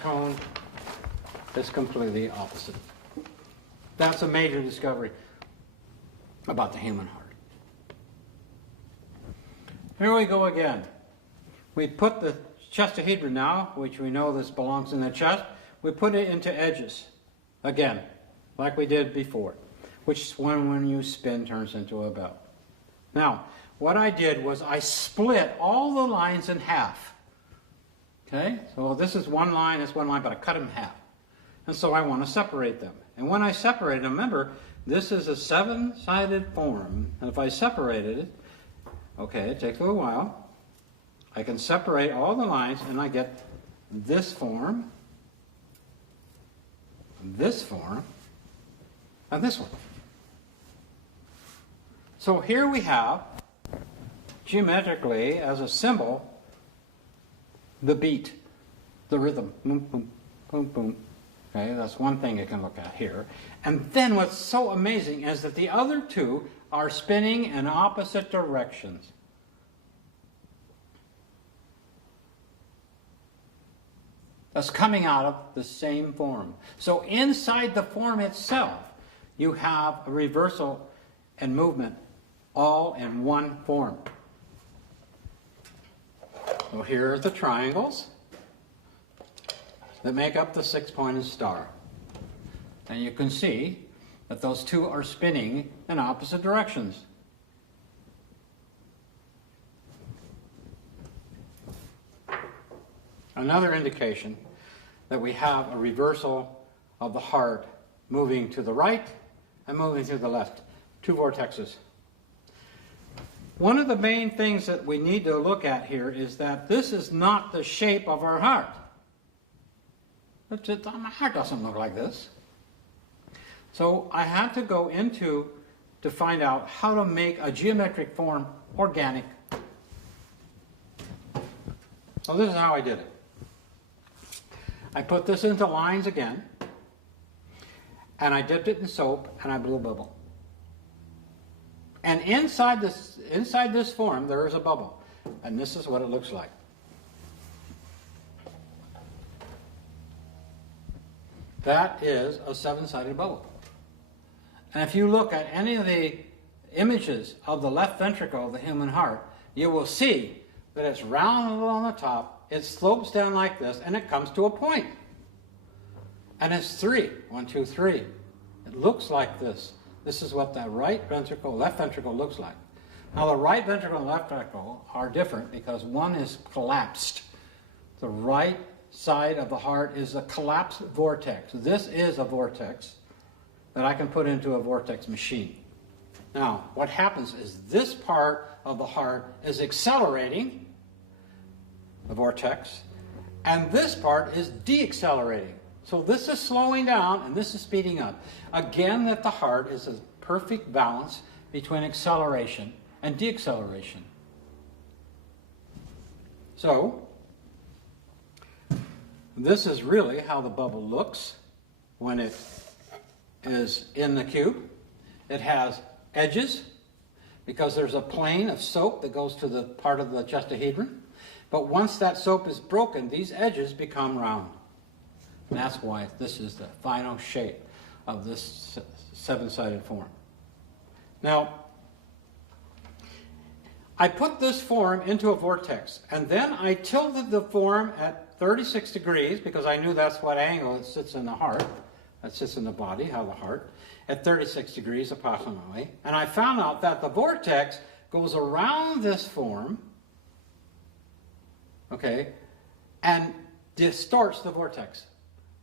cone is completely opposite. That's a major discovery about the human heart. Here we go again. We put the chestahedron now, which we know this belongs in the chest, we put it into edges again, like we did before, which when you spin turns into a bell. Now, what I did was I split all the lines in half. Okay, so this is one line, this one line, but I cut them in half. And so I want to separate them. And when I separate them, remember, this is a 7-sided form. And if I separated it, okay, it takes a little while, I can separate all the lines and I get this form, and this one. So here we have, geometrically, as a symbol, the beat, the rhythm. Boom, boom, boom, boom. Okay, that's one thing you can look at here. And then what's so amazing is that the other two are spinning in opposite directions. That's coming out of the same form. So inside the form itself, you have a reversal and movement all in one form. So here are the triangles that make up the 6-pointed star. And you can see that those two are spinning in opposite directions. Another indication that we have a reversal of the heart moving to the right and moving to the left. Two vortexes. One of the main things that we need to look at here is that this is not the shape of our heart. My heart doesn't look like this. So I had to go into to find out how to make a geometric form organic. So this is how I did it. I put this into lines again, and I dipped it in soap, and I blew a bubble. And inside this form, there is a bubble, and this is what it looks like. That is a 7-sided bubble. And if you look at any of the images of the left ventricle of the human heart, you will see that it's round on the top, it slopes down like this, and it comes to a point. And it's 3. 1, 2, 3. It looks like this. This is what the left ventricle looks like. Now the right ventricle and left ventricle are different because one is collapsed. The right side of the heart is a collapsed vortex. This is a vortex that I can put into a vortex machine. Now, what happens is this part of the heart is accelerating, the vortex, and this part is deaccelerating. So this is slowing down and this is speeding up. Again, that the heart is a perfect balance between acceleration and deacceleration. So, this is really how the bubble looks when it is in the cube. It has edges because there's a plane of soap that goes to the part of the tetrahedron. But once that soap is broken, these edges become round. And that's why this is the final shape of this seven-sided form. Now, I put this form into a vortex, and then I tilted the form at 36 degrees, because I knew that's what angle it sits in the heart, that sits in the body, how the heart, at 36 degrees approximately. And I found out that the vortex goes around this form, okay, and distorts the vortex.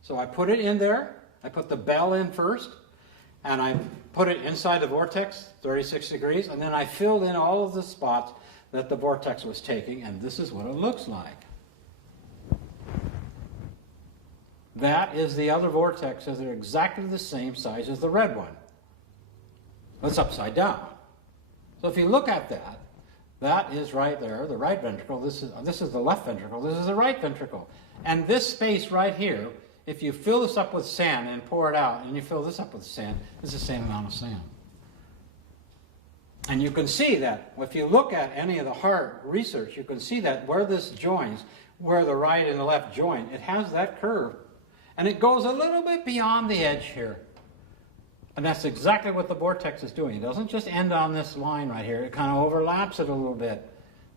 So I put it in there, I put the bell in first, and I put it inside the vortex, 36 degrees, and then I filled in all of the spots that the vortex was taking, and this is what it looks like. That is the other vortex, so they're exactly the same size as the red one. It's upside down. So if you look at that, that is right there, the right ventricle. This is the left ventricle. This is the right ventricle. And this space right here, if you fill this up with sand and pour it out, and you fill this up with sand, it's the same amount of sand. And you can see that if you look at any of the heart research, you can see that where this joins, where the right and the left join, it has that curve. And it goes a little bit beyond the edge here. And that's exactly what the vortex is doing. It doesn't just end on this line right here. It kind of overlaps it a little bit.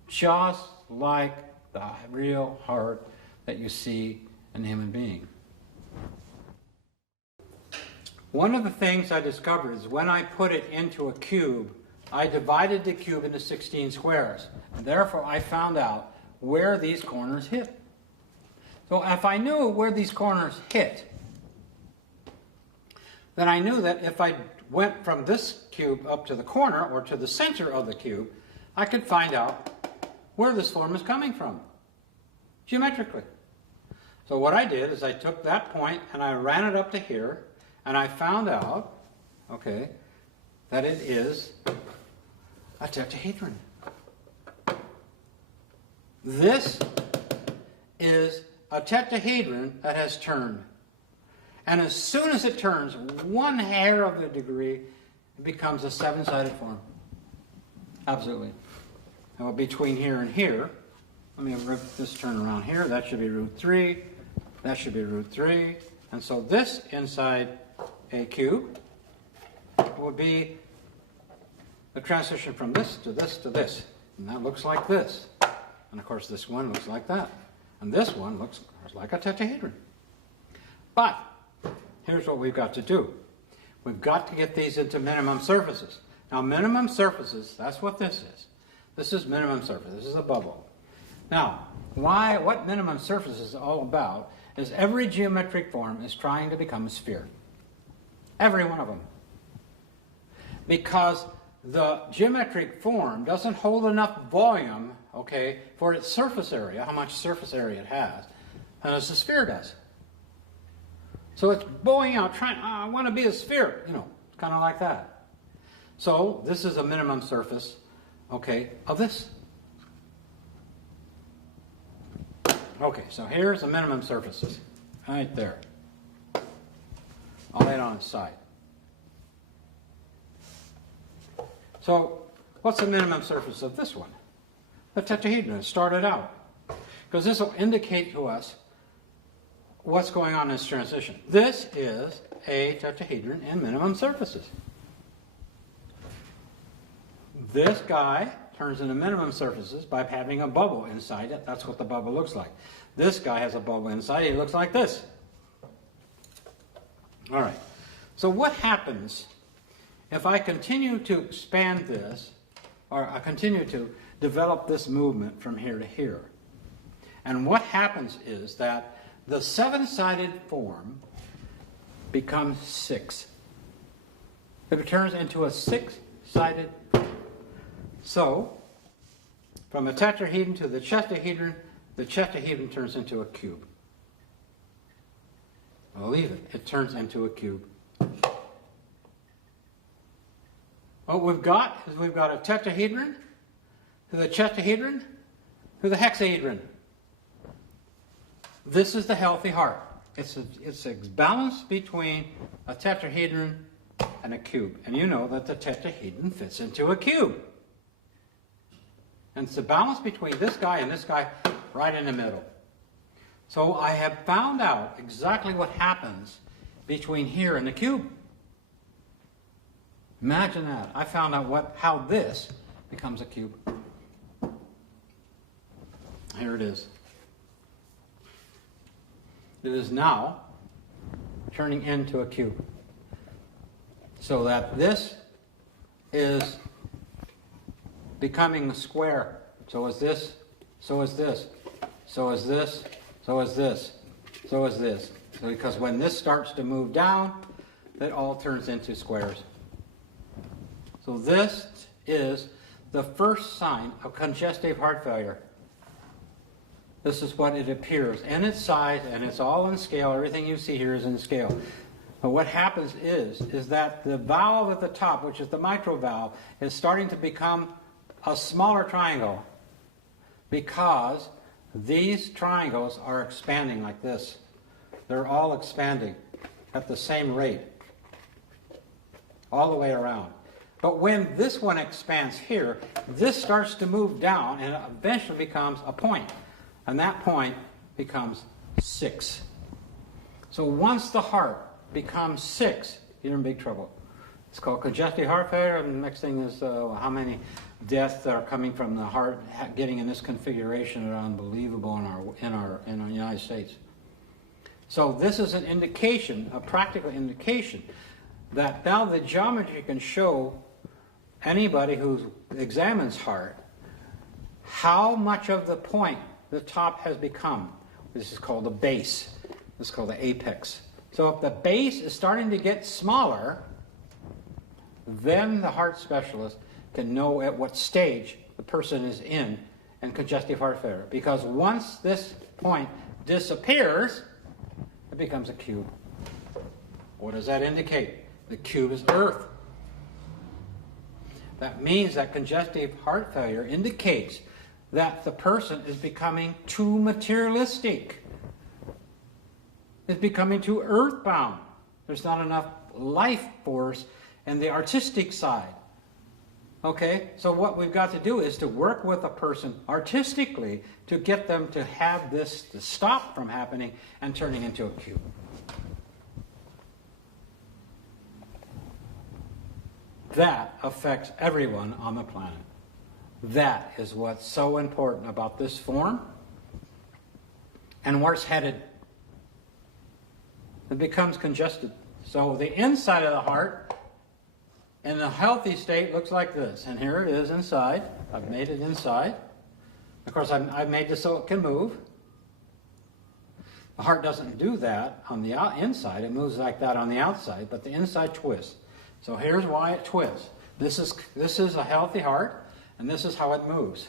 Just like the real heart that you see in a human being. One of the things I discovered is when I put it into a cube, I divided the cube into 16 squares. And therefore, I found out where these corners hit. So if I knew where these corners hit, then I knew that if I went from this cube up to the corner or to the center of the cube, I could find out where this form is coming from, geometrically. So what I did is I took that point and I ran it up to here, and I found out, okay, that it is a tetrahedron. This is a tetrahedron that has turned. And as soon as it turns 1 hair of a degree, it becomes a seven-sided form. Absolutely. Now between here and here, let me rip this turn around here. That should be root 3. That should be root 3. And so this inside a cube would be the transition from this to this to this. And that looks like this. And of course this one looks like that. And this one looks like a tetrahedron. But here's what we've got to do. We've got to get these into minimum surfaces. Now minimum surfaces, that's what this is. This is minimum surface. This is a bubble. Now, what minimum surface is all about is every geometric form is trying to become a sphere. Every one of them. Because the geometric form doesn't hold enough volume, okay, for its surface area, how much surface area it has, as the sphere does. So it's bowing out, trying, I want to be a sphere, you know, kind of like that. So this is a minimum surface, okay, of this. Okay, so here's the minimum surfaces, right there. I'll lay it on its side. So what's the minimum surface of this one? The tetrahedron started out. Because this will indicate to us what's going on in this transition. This is a tetrahedron in minimum surfaces. This guy turns into minimum surfaces by having a bubble inside it. That's what the bubble looks like. This guy has a bubble inside. He looks like this. All right. So what happens if I continue to expand this, or I continue to develop this movement from here to here? And what happens is that the 7-sided form becomes 6. It turns into a 6-sided form. So, from a tetrahedron to the tetrahedron turns into a cube. Believe it, it turns into a cube. What we've got is we've got a tetrahedron to the tetrahedron to the hexahedron. This is the healthy heart. It's a balance between a tetrahedron and a cube. And you know that the tetrahedron fits into a cube. And it's a balance between this guy and this guy right in the middle. So I have found out exactly what happens between here and the cube. Imagine that. I found out how this becomes a cube. Here it is. It is now turning into a cube. So that this is becoming a square. So is this, so is this, so is this, so is this, so is this. So because when this starts to move down, it all turns into squares. So this is the first sign of congestive heart failure. This is what it appears, and its size, and it's all in scale. Everything you see here is in scale. But what happens is that the valve at the top, which is the mitral valve, is starting to become a smaller triangle because these triangles are expanding like this. They're all expanding at the same rate, all the way around. But when this one expands here, this starts to move down and it eventually becomes a point. And that point becomes 6. So once the heart becomes 6, you're in big trouble. It's called congestive heart failure, and the next thing is how many deaths that are coming from the heart getting in this configuration are unbelievable in the United States. So this is an indication, a practical indication, that now the geometry can show anybody who examines heart how much of the point the top has become. This is called the base. This is called the apex. So if the base is starting to get smaller, then the heart specialist can know at what stage the person is in congestive heart failure. Because once this point disappears, it becomes a cube. What does that indicate? The cube is Earth. That means that congestive heart failure indicates that the person is becoming too materialistic. Is becoming too earthbound. There's not enough life force in the artistic side. Okay, so what we've got to do is to work with a person artistically to get them to have this to stop from happening and turning into a cube. That affects everyone on the planet. That is what's so important about this form and where it's headed. It becomes congested. So the inside of the heart in a healthy state looks like this. And here it is inside. I've made it inside. Of course, I've made this so it can move. The heart doesn't do that on the inside. It moves like that on the outside, but the inside twists. So here's why it twists. This is a healthy heart, and this is how it moves.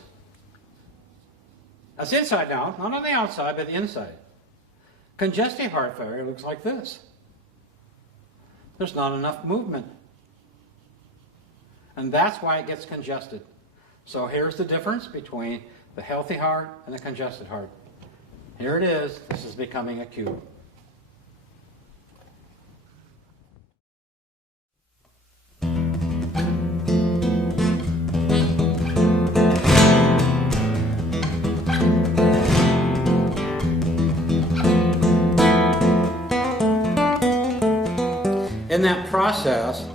That's inside down, not on the outside, but the inside. Congestive heart failure looks like this. There's not enough movement. And that's why it gets congested. So here's the difference between the healthy heart and the congested heart. Here it is. This is becoming a cube. In that process,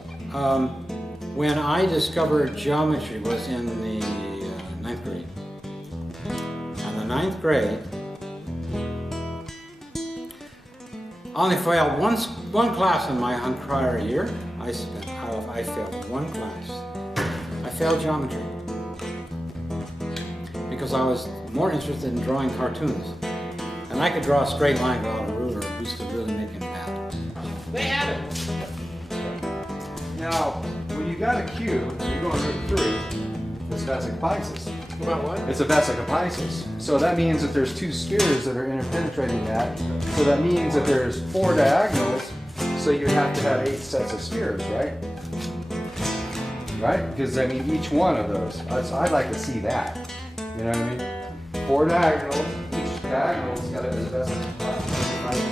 when I discovered geometry was in the 9th grade. In the 9th grade, I only failed one class in my entire year. I failed one class. I failed geometry because I was more interested in drawing cartoons. And And I could draw a straight line without a ruler. It used to really make it bad. They had it. Now, when you got a cube, and you're going root 3, it's vesica-Pisces. About what? It's a vesica-Pisces. So that means that there's 2 spheres that are interpenetrating that. So that means that there's 4 diagonals. So you have to have 8 sets of spheres, right? Right? Because I mean, each one of those. I'd like to see that. You know what I mean? 4 diagonals. Each diagonal's got a vesica-Pisces.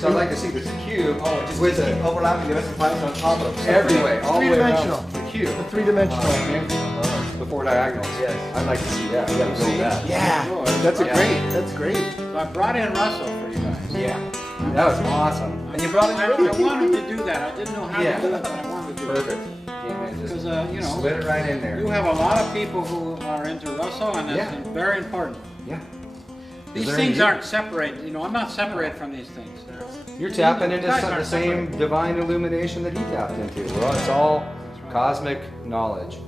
So I'd like to see this cube. Oh, just with keep overlapping the vesica-Pisces on top of it. every way, all the way around Three-dimensional. the cube. The three-dimensional. The 4 diagonals. Yes. I'd like to see that. We gotta build that. Yeah, that's a great. That's great. So I brought in Russell for you guys. Yeah. That was awesome. And you brought in I wanted to do that. I didn't know how Yeah. to do it, but I wanted to do it. Perfect. Came in, just Because, you know, slid it right in there. you have a lot of people who are into Russell, and that's Yeah. very important. Yeah. These They're things in you. aren't separated. You know, I'm not separated from these things. You're tapping into Guys some, the aren't same separated. divine illumination that he tapped into. Well, it's all That's right. cosmic knowledge.